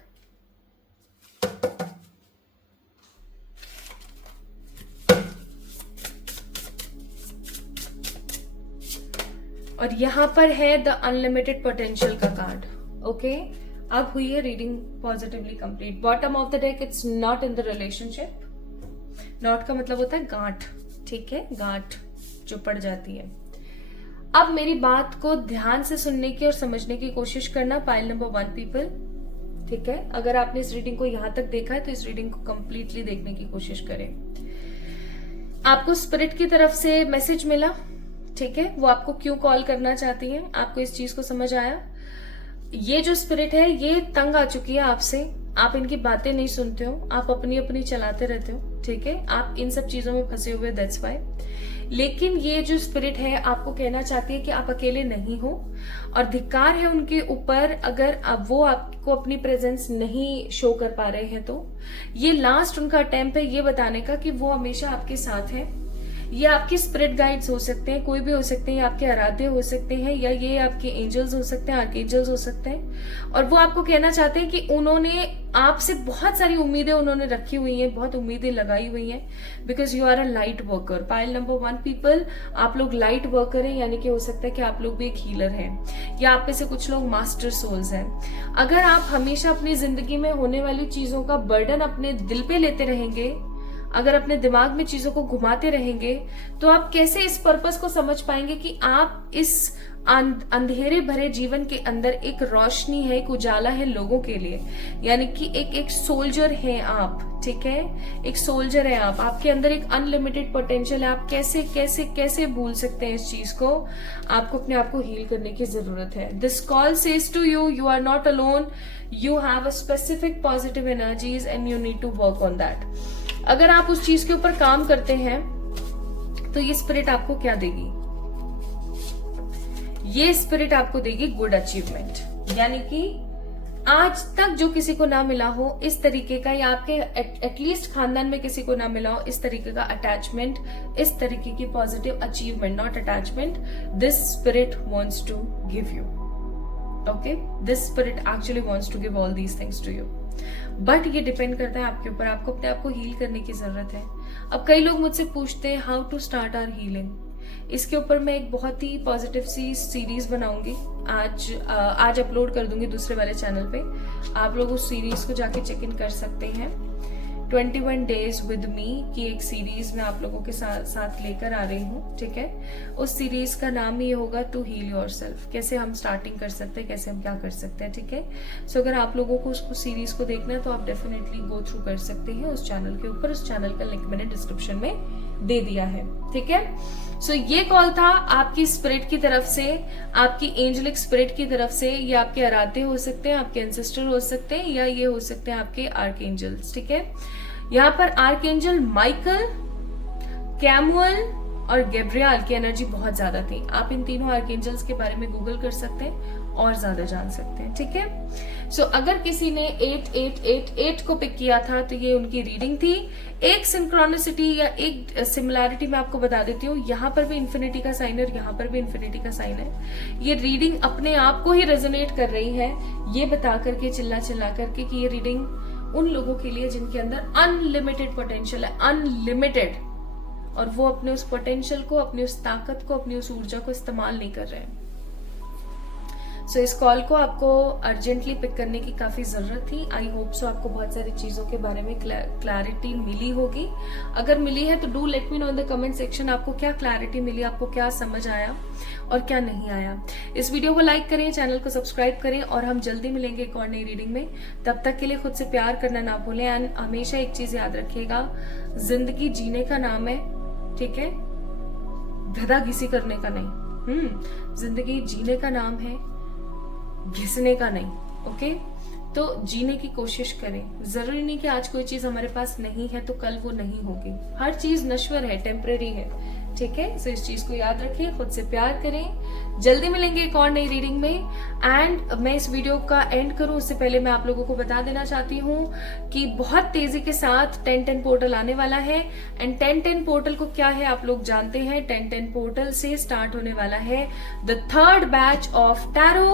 और यहां पर है द अनलिमिटेड पोटेंशियल का कार्ड। ओके, अब हुई है reading positively complete. Bottom of the deck, it's not in the relationship. Not का मतलब होता है गांठ, ठीक है, गांठ जो पड़ जाती है। अब मेरी बात को ध्यान से सुनने की और समझने की कोशिश करना, पाइल नंबर 1 पीपल, ठीक है। अगर आपने इस रीडिंग को यहां तक देखा है तो इस रीडिंग को कंप्लीटली देखने की कोशिश करें। आपको स्पिरिट की तरफ से मैसेज मिला, ठीक है, वो आपको क्यों कॉल करना चाहती हैं, आपको इस चीज को समझ आया। ये जो स्पिरिट है ये तंग आ चुकी है आपसे, आप इनकी बातें नहीं सुनते हो, आप अपनी अपनी चलाते रहते हो, ठीक है, आप इन सब चीजों में फंसे हुए, दैट्स व्हाई। लेकिन ये जो स्पिरिट है आपको कहना चाहती है कि आप अकेले नहीं हो, और धिक्कार है उनके ऊपर अगर अब वो आपको अपनी प्रेजेंस नहीं शो कर पा रहे हैं तो। ये लास्ट उनका अटेम्प्ट है ये बताने का कि वो हमेशा आपके साथ है। ये आपके स्पिरिट गाइड्स हो सकते हैं, कोई भी हो सकते हैं, आपके आराध्य हो सकते हैं, या ये आपके एंजल्स हो सकते हैं, आर्कएंजल्स हो सकते हैं। और वो आपको कहना चाहते हैं कि उन्होंने आपसे बहुत सारी उम्मीदें उन्होंने रखी हुई हैं, बहुत उम्मीदें लगाई हुई हैं, because you are a light worker. Pile number 1 people, आप लोग लाइट वर्कर हैं, यानी कि हो सकता है कि आप लोग भी एक हीलर हैं, या आप में से कुछ लोग मास्टर सोल्स हैं। अगर आप हमेशा अपनी जिंदगी में होने वाली चीजों का बर्डन अपने दिल पे लेते रहेंगे, अगर अपने दिमाग में चीजों को घुमाते रहेंगे, तो आप कैसे इस पर्पस को समझ पाएंगे कि आप इस अंधेरे भरे जीवन के अंदर एक रोशनी है, एक उजाला है लोगों के लिए, यानी कि एक सोल्जर है आप, ठीक है, एक सोल्जर है आप, आपके अंदर एक अनलिमिटेड पोटेंशियल है। आप कैसे कैसे कैसे भूल सकते हैं इस चीज को। आपको अपने आप को हील करने की जरूरत है। This call says to you, you are not alone, you have a specific positive energies and you need to work on that. अगर आप उस चीज के ऊपर काम करते हैं तो ये स्पिरिट आपको क्या देगी, ये स्पिरिट आपको देगी गुड अचीवमेंट, यानी कि आज तक जो किसी को ना मिला हो इस तरीके का, या आपके एटलीस्ट खानदान में किसी को ना मिला हो इस तरीके का अटैचमेंट, इस तरीके की positive achievement, not attachment, this spirit wants to give you. Okay, this spirit actually wants to give all these things to you, but ये डिपेंड करता है आपके ऊपर। आपको अपने आप को हील करने की जरूरत है। अब कई लोग मुझसे पूछते हैं how to start our healing. इसके ऊपर मैं एक बहुत ही पॉजिटिव सी सीरीज बनाऊंगी, आज अपलोड कर दूंगी दूसरे वाले चैनल पे। आप लोग उस सीरीज को जाके चेक इन कर सकते हैं। 21 डेज विद मी की एक सीरीज मैं आप लोगों के साथ लेकर आ रही हूँ, ठीक है। उस सीरीज का नाम ही होगा टू हील योरसेल्फ, कैसे हम स्टार्टिंग कर सकते हैं, कैसे हम क्या कर सकते हैं, ठीक है। सो अगर आप लोगों को उसको सीरीज को देखना है तो आप डेफिनेटली गो थ्रू कर सकते हैं उस चैनल के ऊपर। उस चैनल का लिंक मैंने डिस्क्रिप्शन में दे दिया है, ठीक है। सो ये कॉल था आपकी स्पिरिट की तरफ से, आपकी एंजलिक स्पिरिट की तरफ से। ये आपके आराध्य हो सकते हैं, आपके एंसेस्टर हो सकते हैं, या ये हो सकते हैं आपके आर्कएंजल्स, ठीक है। यहाँ पर आर्कएंजल माइकल, कैमुअल और गैब्रियल की एनर्जी बहुत ज्यादा थी। आप इन तीनों आर्कएंजल्स के बारे में गूगल कर सकते हैं और ज्यादा जान सकते हैं, ठीक है। सो अगर किसी ने 8888 को पिक किया था तो ये उनकी रीडिंग थी। एक सिंक्रोनिसिटी या एक सिमिलैरिटी मैं आपको बता देती हूँ, यहाँ पर भी इन्फिनिटी का साइन है और यहाँ पर भी इन्फिनिटी का साइन है। ये रीडिंग अपने आप को ही रेजोनेट कर रही है, ये बता करके, चिल्ला चिल्ला करके कि ये रीडिंग उन लोगों के लिए जिनके अंदर अनलिमिटेड पोटेंशियल है, अनलिमिटेड, और वो अपने उस पोटेंशियल को, अपनी उस ताकत को, अपनी उस ऊर्जा को इस्तेमाल नहीं कर रहे हैं। सो इस कॉल को आपको अर्जेंटली पिक करने की काफी जरूरत थी। आई होप सो आपको बहुत सारी चीजों के बारे में क्लैरिटी मिली होगी। अगर मिली है तो do let me know in the comment section, आपको क्या क्लैरिटी मिली, आपको क्या समझ आया और क्या नहीं आया। इस वीडियो को लाइक करें, चैनल को सब्सक्राइब करें, और हम जल्दी मिलेंगे एक और नई रीडिंग में। तब तक के लिए खुद से प्यार करना ना भूलें। एंड हमेशा एक चीज याद रखिएगा, जिंदगी जीने का नाम है, ठीक है, गधा घिसी करने का नहीं। जिंदगी जीने का नाम है, घिसने का नहीं, ओके। तो जीने की कोशिश करें। जरूरी नहीं कि आज कोई चीज हमारे पास नहीं है तो कल वो नहीं होगी। हर चीज नश्वर है, टेम्परेरी है, ठीक है। सो इस चीज को याद रखिए, खुद से प्यार करें। जल्दी मिलेंगे एक और नई रीडिंग में। एंड मैं इस वीडियो का एंड करूं उससे पहले मैं आप लोगों को बता देना चाहती हूं कि बहुत तेजी के साथ 10-10 पोर्टल आने वाला है। एंड 10-10 पोर्टल को क्या है आप लोग जानते हैं। 10-10 पोर्टल से स्टार्ट होने वाला है the 3rd batch of tarot.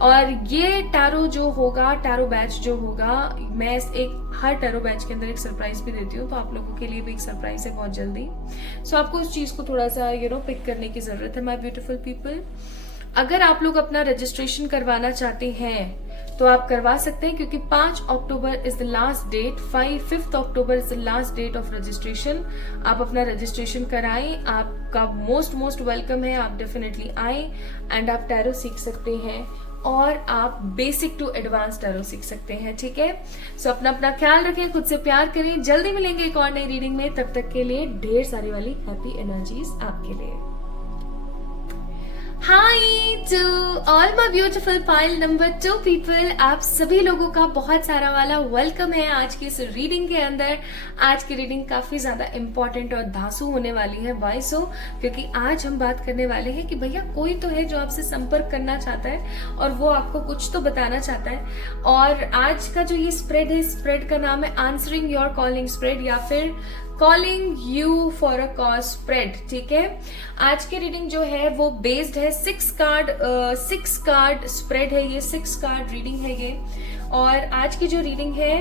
और ये टैरो जो होगा, टैरो बैच जो होगा, मैं हर टैरो बैच के अंदर एक सरप्राइज भी देती हूँ, तो आप लोगों के लिए भी एक सरप्राइज है बहुत जल्दी। सो आपको उस चीज को थोड़ा सा पिक करने की जरूरत है, माय ब्यूटीफुल पीपल। अगर आप लोग अपना रजिस्ट्रेशन करवाना चाहते हैं तो आप करवा सकते हैं, क्योंकि 5 October is the last date, 5 October is the last date of registration. आप अपना रजिस्ट्रेशन कराएं, आपका मोस्ट वेलकम है। आप डेफिनेटली आए एंड आप टैरो सीख सकते हैं, और आप बेसिक टू एडवांस टैरो सीख सकते हैं, ठीक है। सो अपना ख्याल रखें, खुद से प्यार करें। जल्दी मिलेंगे एक और नई रीडिंग में। तब तक के लिए ढेर सारी वाली हैप्पी एनर्जीज आपके लिए। Hi to all my beautiful pile number 2 people, आप सभी लोगों का बहुत सारा वाला वेलकम है आज की इस रीडिंग के अंदर। आज की रीडिंग काफी ज्यादा इंपॉर्टेंट और धांसू होने वाली है। वाई सो? क्योंकि आज हम बात करने वाले हैं कि भैया कोई तो है जो आपसे संपर्क करना चाहता है और वो आपको कुछ तो बताना चाहता है। और आज का जो ये स्प्रेड है, स्प्रेड का नाम है आंसरिंग योर कॉलिंग स्प्रेड, या फिर calling you for a cause spread, ठीक है। आज की रीडिंग जो है वो बेस्ड है 6 कार्ड स्प्रेड है, ये 6 कार्ड रीडिंग है ये। और आज की जो रीडिंग है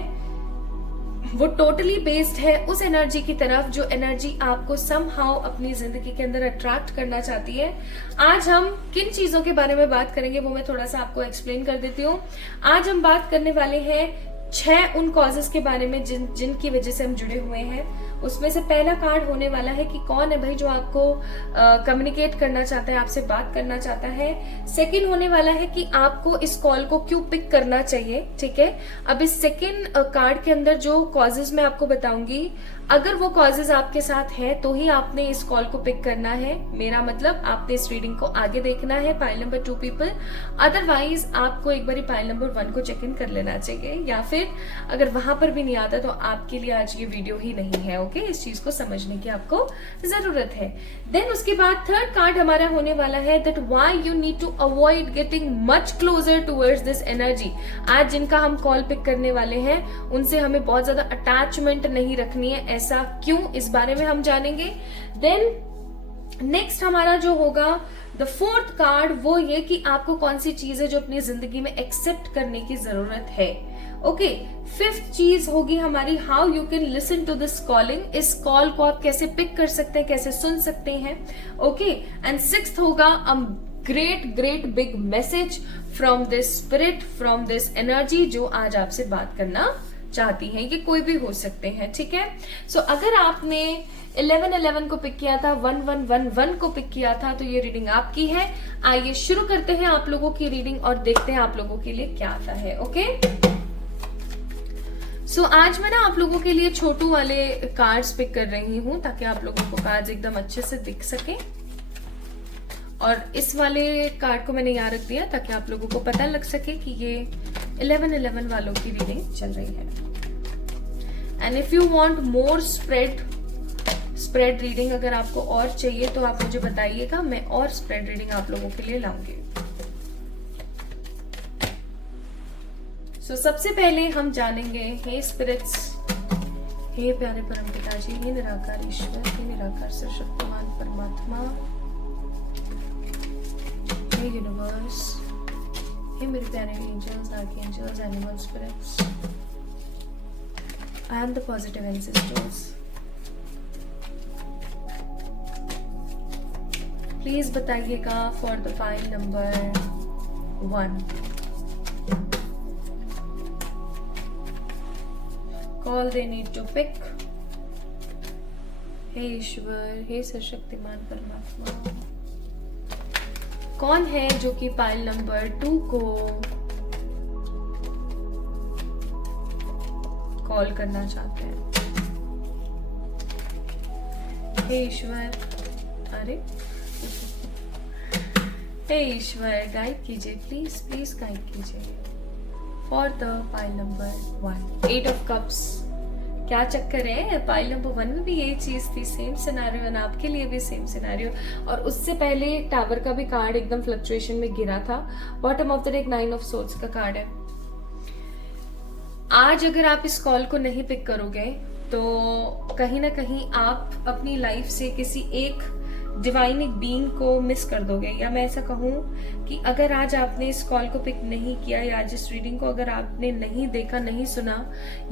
वो टोटली बेस्ड है उस एनर्जी की तरफ जो एनर्जी आपको समहाउ अपनी जिंदगी के अंदर अट्रैक्ट करना चाहती है। आज हम किन चीजों के बारे में बात करेंगे वो मैं थोड़ा सा आपको एक्सप्लेन कर देती हूँ। आज हम बात करने वाले हैं 6 उन कॉजेस के बारे में जिनकी वजह से हम जुड़े हुए हैं। उसमें से पहला कार्ड होने वाला है कि कौन है भाई जो आपको कम्युनिकेट करना चाहता है, आपसे बात करना चाहता है। सेकंड होने वाला है कि आपको इस कॉल को क्यों पिक करना चाहिए, ठीक है। अब इस सेकंड कार्ड के अंदर जो कॉजेज मैं आपको बताऊंगी, अगर वो कॉजेज आपके साथ है तो ही आपने इस कॉल को पिक करना है। मेरा मतलब आपने इस रीडिंग को आगे देखना है, पाइल नंबर 2 पीपल। अदरवाइज आपको एक बार पाइल नंबर 1 को चेक इन कर लेना चाहिए, या फिर अगर वहां पर भी नहीं आता तो आपके लिए आज ये वीडियो ही नहीं है, ओके। इस चीज को समझने की आपको जरूरत है। देन उसके बाद थर्ड कार्ड हमारा होने वाला है that why you need to avoid getting much closer towards this energy. आज जिनका हम कॉल पिक करने वाले हैं उनसे हमें बहुत ज्यादा अटैचमेंट नहीं रखनी है, ऐसा क्यों, इस बारे में हम जानेंगे। देन नेक्स्ट हमारा जो होगा द 4th कार्ड, वो ये कि आपको कौन सी चीज है जो अपनी जिंदगी में एक्सेप्ट करने की जरूरत है, ओके। 5th चीज होगी हमारी how you can listen to this calling, इस कॉल को आप कैसे पिक कर सकते हैं, कैसे सुन सकते हैं, ओके। एंड 6th होगा great big message from this spirit, from this energy जो आज आपसे बात करना चाहती हैं। ये कोई भी हो सकते हैं, ठीक है। सो अगर आपने 1111 को पिक किया था, 1111 को पिक किया था, तो ये रीडिंग आपकी है। आइए शुरू करते हैं आप लोगों की रीडिंग और देखते हैं आप लोगों के लिए क्या आता है, ओके। सो आज मैं ना आप लोगों के लिए छोटू वाले कार्ड्स पिक कर रही हूँ ताकि आप लोगों को कार्ड्स एकदम अच्छे से दिख सके। और इस वाले कार्ड को मैंने यहाँ रख दिया ताकि आप लोगों को पता लग सके कि ये 11/11 वालों की रीडिंग चल रही है। And if you want more spread reading, अगर आपको और चाहिए तो आप मुझे बताइएगा, मैं और स्प्रेड रीडिंग आप लोगों के लिए लाऊंगी। सबसे पहले हम जानेंगे, हे स्पिरिट्स, हे प्यारे परम पिताजी, हे निराकार ईश्वर, हे निराकार सर्वशक्तिमान परमात्मा, हे यूनिवर्स, हे मेरे प्यारे angels, archangels, animal spirits and the positive ancestors, please बताइएगा for the file number 1। All they need to pick। हे ईश्वर, हे सर्वशक्तिमान परमात्मा, कौन है जो कि पाइल नंबर 2 को कॉल करना चाहते हैं? हे ईश्वर, अरे हे ईश्वर, गाइड कीजिए, प्लीज प्लीज गाइड कीजिए for the pile number 1। 8 of cups, क्या चक्कर है? पाइल नंबर 1 में भी यही चीज थी, सेम सिनेरियो, और आपके लिए भी सेम सिनेरियो। और उससे पहले टावर का भी कार्ड एकदम फ्लक्चुएशन में गिरा था। Bottom of the deck 9 of swords का कार्ड है। आज अगर आप इस कॉल को नहीं पिक करोगे तो कहीं ना कहीं आप अपनी लाइफ से किसी एक डिवाइन एक बीइंग को मिस कर दोगे। या मैं ऐसा कहूँ कि अगर आज आपने इस कॉल को पिक नहीं किया या आज इस रीडिंग को अगर आपने नहीं देखा, नहीं सुना,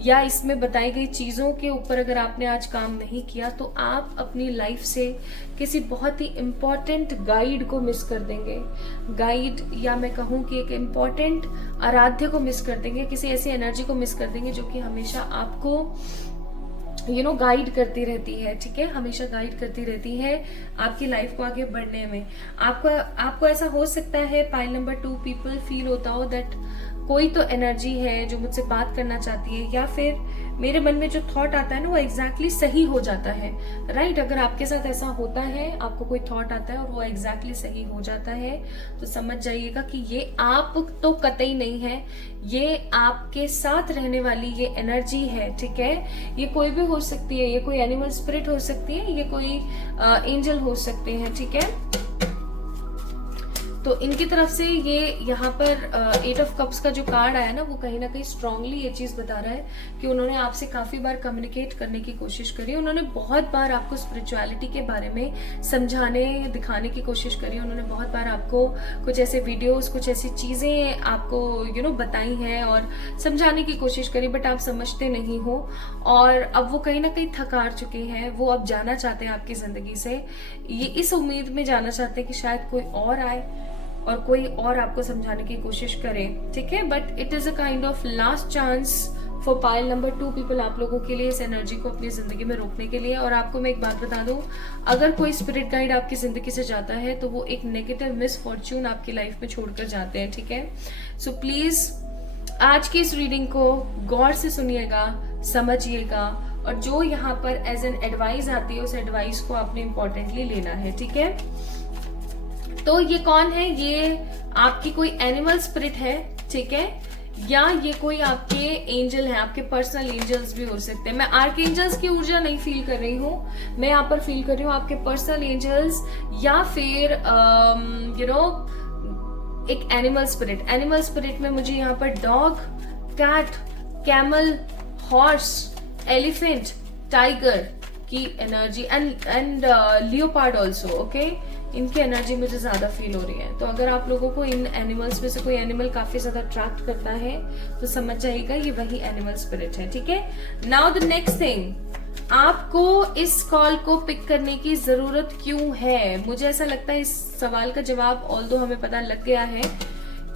या इसमें बताई गई चीज़ों के ऊपर अगर आपने आज काम नहीं किया, तो आप अपनी लाइफ से किसी बहुत ही इम्पॉर्टेंट गाइड को मिस कर देंगे। गाइड, या मैं कहूँ कि एक इम्पॉर्टेंट आराध्य को मिस कर देंगे, किसी ऐसी एनर्जी को मिस कर देंगे जो कि हमेशा आपको गाइड करती रहती है। ठीक है, हमेशा गाइड करती रहती है आपकी लाइफ को आगे बढ़ने में। आपको ऐसा हो सकता है पाइल नंबर 2 पीपल फील होता हो दैट कोई तो एनर्जी है जो मुझसे बात करना चाहती है, या फिर मेरे मन में जो थॉट आता है ना वो एग्जैक्टली सही हो जाता है। राइट, अगर आपके साथ ऐसा होता है, आपको कोई थॉट आता है और वो एग्जैक्टली सही हो जाता है, तो समझ जाइएगा कि ये आप तो कतई नहीं है, ये आपके साथ रहने वाली ये एनर्जी है। ठीक है, ये कोई भी हो सकती है, ये कोई एनिमल स्पिरिट हो सकती है, ये कोई एंजल हो सकते हैं। ठीक है, तो इनकी तरफ से ये यहाँ पर 8 ऑफ कप्स का जो कार्ड आया ना, वो कहीं ना कहीं स्ट्रांगली ये चीज बता रहा है कि उन्होंने आपसे काफी बार कम्युनिकेट करने की कोशिश करी, उन्होंने बहुत बार आपको स्पिरिचुअलिटी के बारे में समझाने दिखाने की कोशिश करी, उन्होंने बहुत बार आपको कुछ ऐसे वीडियोस, कुछ ऐसी चीजें आपको बताई हैं और समझाने की कोशिश करी, बट आप समझते नहीं हो। और अब वो कहीं ना कहीं थक हार चुके हैं, वो अब जाना चाहते हैं आपकी जिंदगी से, ये इस उम्मीद में जाना चाहते हैं कि शायद कोई और आए और कोई और आपको समझाने की कोशिश करे। ठीक है, but it is a kind of last chance for pile number 2 people आप लोगों के लिए इस एनर्जी को अपनी जिंदगी में रोकने के लिए। और आपको मैं एक बात बता दूं, अगर कोई स्पिरिट गाइड आपकी जिंदगी से जाता है तो वो एक नेगेटिव मिसफॉर्च्यून आपकी लाइफ में छोड़कर जाते हैं। ठीक है, सो प्लीज आज की इस रीडिंग को गौर से सुनिएगा, समझिएगा, और जो यहाँ पर एज एन एडवाइस आती है उस एडवाइस को आपने इंपॉर्टेंटली लेना है। ठीक है, तो ये कौन है? ये आपकी कोई एनिमल स्पिरिट है। ठीक है, या ये कोई आपके एंजल है, आपके पर्सनल एंजल्स भी हो सकते हैं। मैं आर्क एंजल्स की ऊर्जा नहीं फील कर रही हूँ, मैं यहाँ पर फील कर रही हूँ आपके पर्सनल एंजल्स, या फिर एक एनिमल स्पिरिट। एनिमल स्पिरिट में मुझे यहाँ पर dog, cat, camel, horse, elephant, tiger की energy and leopard also. Okay, इनकी एनर्जी मुझे ज्यादा फील हो रही है। तो अगर आप लोगों को इन एनिमल्स में से कोई एनिमल काफी ज्यादा अट्रैक्ट करता है तो समझ जाइएगा ये वही एनिमल स्पिरिट है। ठीक है, नाउ द नेक्स्ट थिंग, आपको इस कॉल को पिक करने की जरूरत क्यों है? मुझे ऐसा लगता है इस सवाल का जवाब ऑल्दो हमें पता लग गया है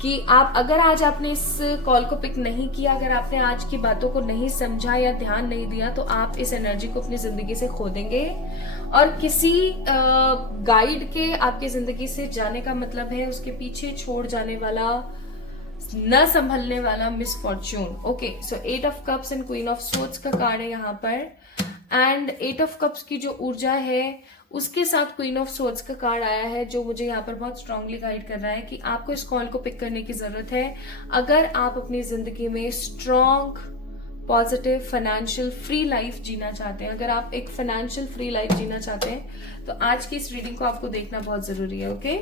कि अगर आज आपने इस कॉल को पिक नहीं किया, अगर आपने आज की बातों को नहीं समझा या ध्यान नहीं दिया, तो आप इस एनर्जी को अपनी जिंदगी से खो देंगे। और किसी गाइड के आपकी जिंदगी से जाने का मतलब है उसके पीछे छोड़ जाने वाला न संभलने वाला misfortune. Okay, so 8 of cups and queen of swords का कार्ड है यहाँ पर, एंड 8 ऑफ कप्स की जो ऊर्जा है उसके साथ क्वीन ऑफ सोर्ड्स का कार्ड आया है, जो मुझे यहाँ पर बहुत स्ट्रांगली गाइड कर रहा है कि आपको इस कॉल को पिक करने की जरूरत है अगर आप अपनी जिंदगी में strong, positive, financial free life जीना चाहते हैं। अगर आप एक फाइनेंशियल फ्री लाइफ जीना चाहते हैं तो आज की इस रीडिंग को आपको देखना बहुत जरूरी है। Okay,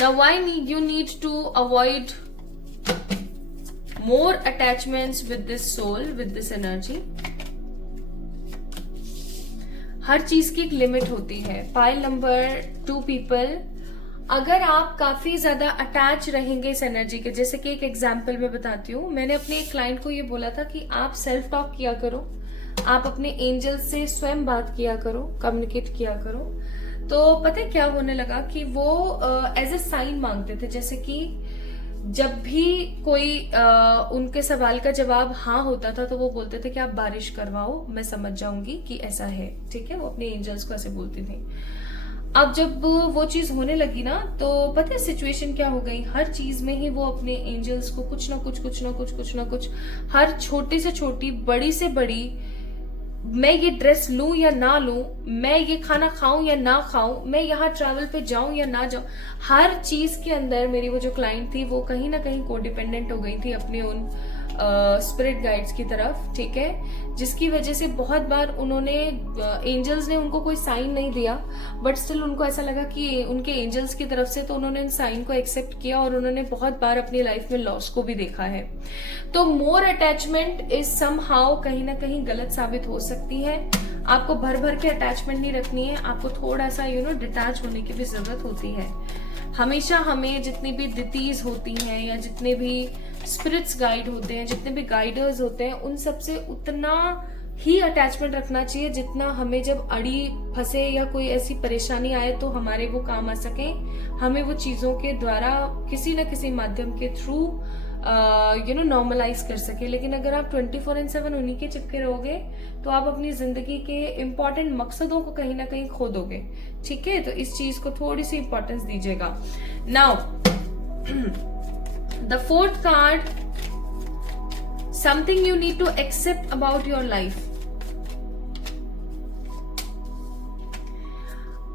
now why you need to avoid more attachments with this soul, with this energy. हर चीज की एक लिमिट होती है। पाइल नंबर 2 पीपल, अगर आप काफी ज्यादा अटैच रहेंगे इस एनर्जी के, जैसे कि एक एग्जांपल मैं बताती हूँ, मैंने अपने एक क्लाइंट को ये बोला था कि आप सेल्फ टॉक किया करो, आप अपने एंजल से स्वयं बात किया करो, कम्युनिकेट किया करो। तो पता है क्या होने लगा कि वो एज ए साइन मांगते थे, जैसे कि जब भी कोई उनके सवाल का जवाब हाँ होता था तो वो बोलते थे कि आप बारिश करवाओ, मैं समझ जाऊंगी कि ऐसा है। ठीक है, वो अपने एंजल्स को ऐसे बोलती थी। अब जब वो चीज होने लगी ना, तो पता है सिचुएशन क्या हो गई, हर चीज में ही वो अपने एंजल्स को कुछ ना कुछ, हर छोटी से छोटी, बड़ी से बड़ी, मैं ये ड्रेस लूं या ना लूं, मैं ये खाना खाऊं या ना खाऊं, मैं यहाँ ट्रैवल पे जाऊं या ना जाऊं, हर चीज के अंदर मेरी वो जो क्लाइंट थी वो कहीं ना कहीं कोडिपेंडेंट हो गई थी अपने उन स्पिरिट गाइड्स की तरफ। ठीक है, जिसकी वजह से बहुत बार उन्होंने एंजल्स ने उनको कोई साइन नहीं दिया, बट स्टिल उनको ऐसा लगा कि उनके एंजल्स की तरफ से, तो उन्होंने उन साइन को एक्सेप्ट किया और उन्होंने बहुत बार अपनी लाइफ में लॉस को भी देखा है। तो मोर अटैचमेंट इज समहाउ कहीं ना कहीं गलत साबित हो सकती है। आपको भर भर के अटैचमेंट नहीं रखनी है, आपको थोड़ा सा डिटैच होने की भी जरूरत होती है। हमेशा हमें जितनी भी दितीज होती हैं या जितने भी स्पिरिट्स गाइड होते हैं, जितने भी गाइडर्स होते हैं, उन सबसे उतना ही अटैचमेंट रखना चाहिए जितना हमें जब अड़ी फंसे या कोई ऐसी परेशानी आए तो हमारे वो काम आ सके, हमें वो चीजों के द्वारा किसी न किसी माध्यम के थ्रू नॉर्मलाइज कर सके। लेकिन अगर आप 24/7 उन्हीं के चिपके रहोगे तो आप अपनी जिंदगी के इंपॉर्टेंट मकसदों को कहीं ना कहीं खो दोगे। ठीक है, तो इस चीज को थोड़ी सी इंपॉर्टेंस दीजिएगा। Now the 4th card, something you need to accept about your life.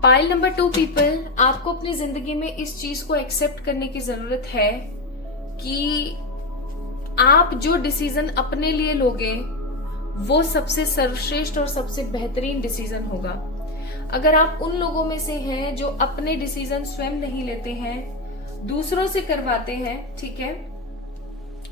Pile number 2 people, आपको अपनी जिंदगी में इस चीज को एक्सेप्ट करने की जरूरत है कि आप जो डिसीजन अपने लिए लोगे वो सबसे सर्वश्रेष्ठ और सबसे बेहतरीन डिसीजन होगा। अगर आप उन लोगों में से हैं जो अपने डिसीजन स्वयं नहीं लेते हैं, दूसरों से करवाते हैं, ठीक है,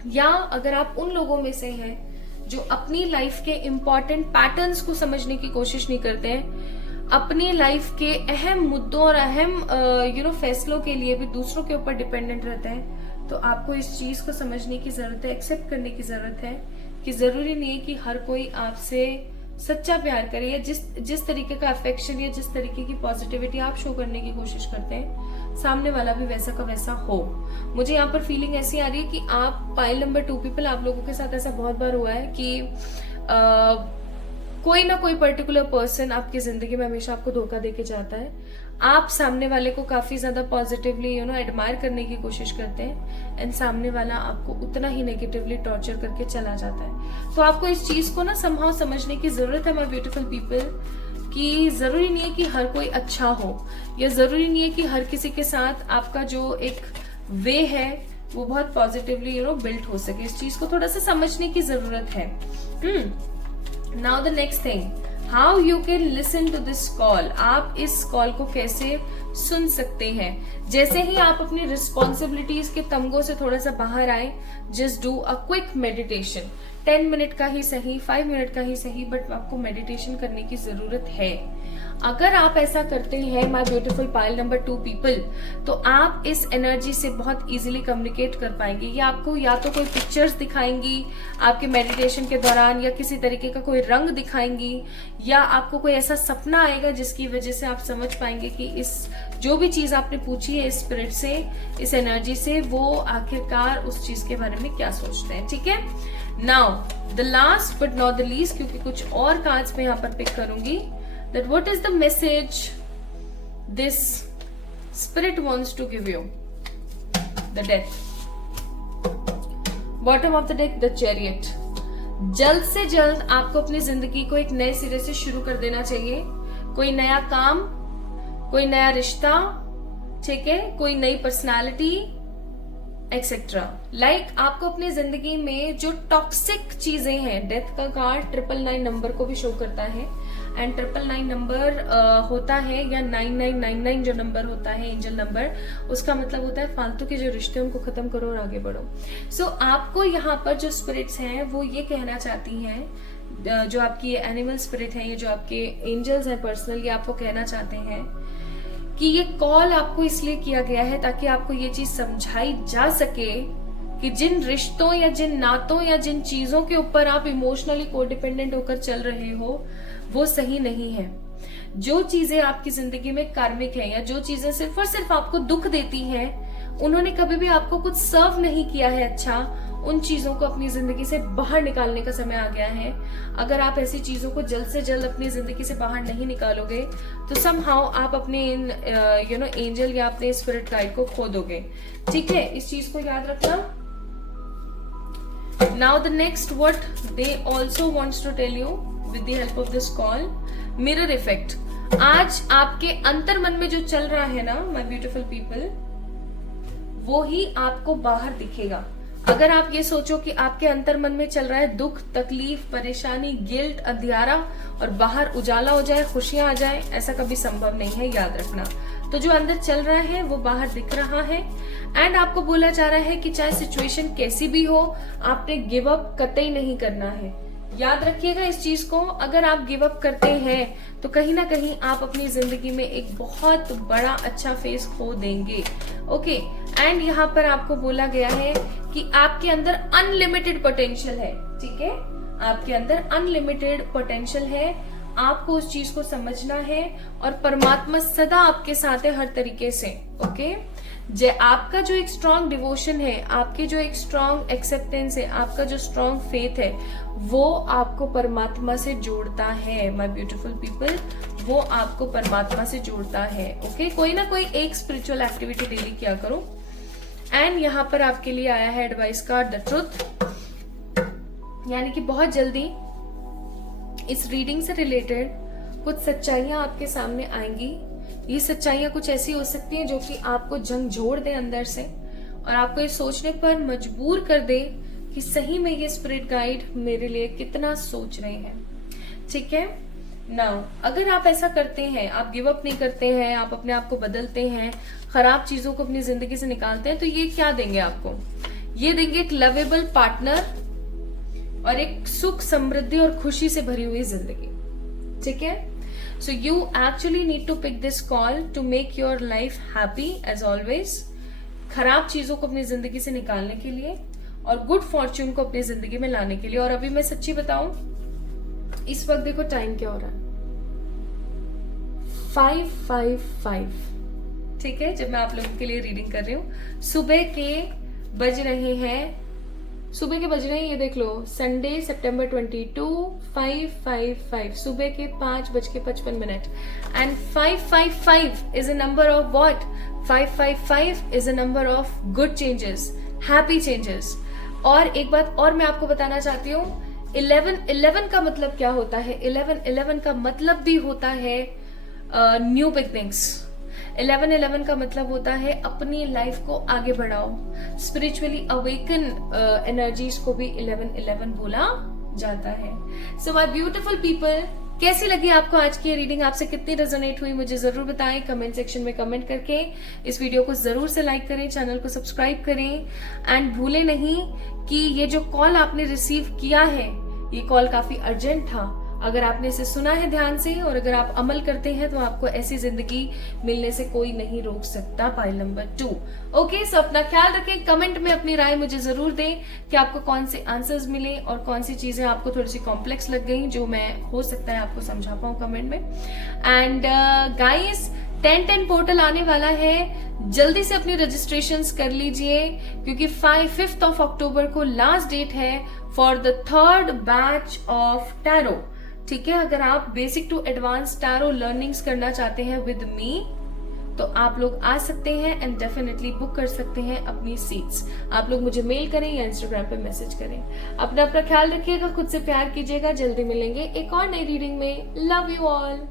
या अगर आप उन लोगों में से हैं जो अपनी लाइफ के इंपॉर्टेंट पैटर्न्स को समझने की कोशिश नहीं करते हैं, अपनी लाइफ के अहम मुद्दों और अहम फैसलों के लिए भी दूसरों के ऊपर डिपेंडेंट रहते हैं, तो आपको इस चीज को समझने की जरूरत है, एक्सेप्ट करने की जरूरत है कि जरूरी नहीं है कि हर कोई आपसे सच्चा प्यार करे, या जिस तरीके का अफेक्शन या जिस तरीके की पॉजिटिविटी आप शो करने की कोशिश करते हैं, सामने वाला भी वैसा का वैसा हो। मुझे यहाँ पर फीलिंग ऐसी आ रही है कि आप पाइल नंबर 2 पीपल, आप लोगों के साथ ऐसा बहुत बार हुआ है कि कोई ना कोई पर्टिकुलर पर्सन आपकी जिंदगी में हमेशा आपको धोखा देके जाता है। आप सामने वाले को काफी ज्यादा पॉजिटिवली एडमायर करने की कोशिश करते हैं, एंड सामने वाला आपको उतना ही नेगेटिवली टॉर्चर करके चला जाता है। तो आपको इस चीज को ना समहाउ समझने की जरूरत है माय ब्यूटीफुल पीपल, कि जरूरी नहीं है कि हर कोई अच्छा हो, या जरूरी नहीं है कि हर किसी के साथ आपका जो एक वे है वो बहुत पॉजिटिवली बिल्ट हो सके। इस चीज को थोड़ा सा समझने की जरूरत है। Now the next thing, how you can listen to this call. आप इस कॉल को कैसे सुन सकते हैं। जैसे ही आप अपनी रिस्पॉन्सिबिलिटीज के तमगों से थोड़ा सा बाहर आए, just do a quick meditation. 10 minute का ही सही, 5 मिनट का ही सही, बट आपको मेडिटेशन करने की जरूरत है। अगर आप ऐसा करते हैं my beautiful pile number 2 people, तो आप इस एनर्जी से बहुत इजीली कम्युनिकेट कर पाएंगे। ये आपको या तो कोई पिक्चर्स दिखाएंगी आपके मेडिटेशन के दौरान, या किसी तरीके का कोई रंग दिखाएंगी, या आपको कोई ऐसा सपना आएगा जिसकी वजह से आप समझ पाएंगे कि इस जो भी चीज आपने पूछी है इस स्पिरिट से, इस एनर्जी से, वो आखिरकार उस चीज के बारे में क्या सोचते हैं। ठीक है, now the last but not the least, क्योंकि कुछ और कार्ड्स मैं यहाँ पर पिक करूंगी, that what is the message this spirit wants to give you. The death, bottom of the deck the chariot. जल्द से जल्द आपको अपनी जिंदगी को एक नए सिरे से शुरू कर देना चाहिए। कोई नया काम, कोई नया रिश्ता, ठीक है, कोई नई पर्सनालिटी एक्सेट्रा। लाइक आपको अपनी जिंदगी में जो टॉक्सिक चीजें हैं, डेथ का कार्ड 999 नंबर को भी शो करता है, एंड 999 नंबर होता है या 9999 जो नंबर होता है एंजल नंबर, उसका मतलब होता है फालतू के जो रिश्ते उनको खत्म करो और आगे बढ़ो। सो आपको यहाँ पर जो स्पिरिट्स हैं वो ये कहना चाहती हैं, जो आपकी एनिमल स्पिरिट है, ये जो आपके एंजल्स हैं पर्सनल, ये आपको कहना चाहते हैं कि ये कॉल आपको इसलिए किया गया है ताकि आपको ये चीज समझाई जा सके कि जिन रिश्तों या जिन नातों या जिन चीजों के ऊपर आप इमोशनली कोडिपेंडेंट होकर चल रहे हो वो सही नहीं है। जो चीजें आपकी जिंदगी में कार्मिक है या जो चीजें सिर्फ और सिर्फ आपको दुख देती हैं, उन्होंने कभी भी आपको कुछ सर्व नहीं किया है अच्छा, उन चीजों को अपनी जिंदगी से बाहर निकालने का समय आ गया है। अगर आप ऐसी चीजों को जल्द से जल्द अपनी जिंदगी से बाहर नहीं निकालोगे तो समहाउ आप अपने इन एंजल या अपने स्पिरिट गाइड को खो दोगे। ठीक है, इस चीज को याद रखना। Now the next what they also wants to tell you with the help of this call, mirror effect. आज आपके अंतर मन में जो चल रहा है ना माय ब्यूटीफुल पीपल, वो ही आपको बाहर दिखेगा। अगर आप ये सोचो कि आपके अंतर मन में चल रहा है दुख, तकलीफ, परेशानी, गिल्ट, अंधियारा और बाहर उजाला हो जाए, खुशियां आ जाए, ऐसा कभी संभव नहीं है, याद रखना। तो जो अंदर चल रहा है वो बाहर दिख रहा है, एंड आपको बोला जा रहा है कि चाहे सिचुएशन कैसी भी हो, आपने गिव अप कतई नहीं करना है। याद रखिएगा इस चीज को। अगर आप गिव अप करते हैं तो कहीं ना कहीं आप अपनी जिंदगी में एक बहुत बड़ा अच्छा फेस खो देंगे। ओके, एंड यहाँ पर आपको बोला गया है कि आपके अंदर अनलिमिटेड पोटेंशियल है। ठीक है, आपके अंदर अनलिमिटेड पोटेंशियल है, आपको उस चीज को समझना है और परमात्मा सदा आपके साथ है हर तरीके से। ओके, आपका जो एक स्ट्रॉन्ग डिवोशन है, आपके जो एक स्ट्रॉन्ग एक्सेप्टेंस है, आपका जो स्ट्रॉन्ग फेथ है, वो आपको परमात्मा से जोड़ता है माय ब्यूटीफुल पीपल, वो आपको परमात्मा से जोड़ता है। ओके, कोई ना कोई एक स्पिरिचुअल एक्टिविटी डेली किया करो। एंड यहाँ पर आपके लिए आया है एडवाइस कार्ड द ट्रुथ, यानी कि बहुत जल्दी इस रीडिंग से रिलेटेड कुछ सच्चाइयां आपके सामने आएंगी। ये सच्चाइयां कुछ ऐसी हो सकती हैं जो कि आपको झंझोड़ दे अंदर से और आपको ये सोचने पर मजबूर कर दे कि सही में ये स्पिरिट गाइड मेरे लिए कितना सोच रहे हैं। ठीक है, नाउ अगर आप ऐसा करते हैं, आप गिव अप नहीं करते हैं, आप अपने आप को बदलते हैं, खराब चीजों को अपनी जिंदगी से निकालते हैं, तो ये क्या देंगे आपको? ये देंगे एक लवेबल पार्टनर और एक सुख, समृद्धि और खुशी से भरी हुई जिंदगी। ठीक है, so you actually need to pick this call to make your life happy as always, खराब चीजों को अपनी जिंदगी से निकालने के लिए और गुड फॉर्च्यून को अपनी जिंदगी में लाने के लिए। और अभी मैं सच्ची बताऊं, इस वक्त देखो टाइम क्या हो रहा है, 5:55। ठीक है, जब मैं आप लोगों के लिए रीडिंग कर रही हूँ, सुबह के बज रहे हैं, ये देख लो, संडे सितंबर 22, 5:55, सुबह के 5:55। And 5:55 is a number of what? 5:55 is a number of good changes, happy changes. और एक बात और मैं आपको बताना चाहती हूँ, 11 का मतलब क्या होता है? 11 का मतलब भी होता है न्यू बिगनिंग्स। 11 का मतलब होता है अपनी लाइफ को आगे बढ़ाओ। स्पिरिचुअली अवेकन एनर्जीज को भी 11 बोला जाता है। सो माय ब्यूटीफुल पीपल, कैसी लगी आपको आज की रीडिंग? आपसे कितनी रेजोनेट हुई मुझे जरूर बताएं कमेंट सेक्शन में कमेंट करके। इस वीडियो को जरूर से लाइक करें, चैनल को सब्सक्राइब करें, एंड भूले नहीं कि ये जो कॉल आपने रिसीव किया है, ये कॉल काफी अर्जेंट था। अगर आपने इसे सुना है ध्यान से और अगर आप अमल करते हैं तो आपको ऐसी जिंदगी मिलने से कोई नहीं रोक सकता। Pile number 2। ओके, सो अपना ख्याल रखें, कमेंट में अपनी राय मुझे जरूर दें कि आपको कौन से आंसर्स मिले और कौन सी चीजें आपको थोड़ी सी कॉम्प्लेक्स लग गई, जो मैं हो सकता है आपको समझा पाऊं कमेंट में। एंड गाइस, 10-10 पोर्टल आने वाला है, जल्दी से अपनी रजिस्ट्रेशंस कर लीजिए क्योंकि 5th of October को लास्ट डेट है for the 3rd batch of tarot. ठीक है, अगर आप basic to advance tarot learnings करना चाहते हैं विद मी, तो आप लोग आ सकते हैं एंड डेफिनेटली बुक कर सकते हैं अपनी सीट्स। आप लोग मुझे मेल करें या इंस्टाग्राम पे मैसेज करें। अपना ख्याल रखिएगा, खुद से प्यार कीजिएगा। जल्दी मिलेंगे एक और नई रीडिंग में। Love you all.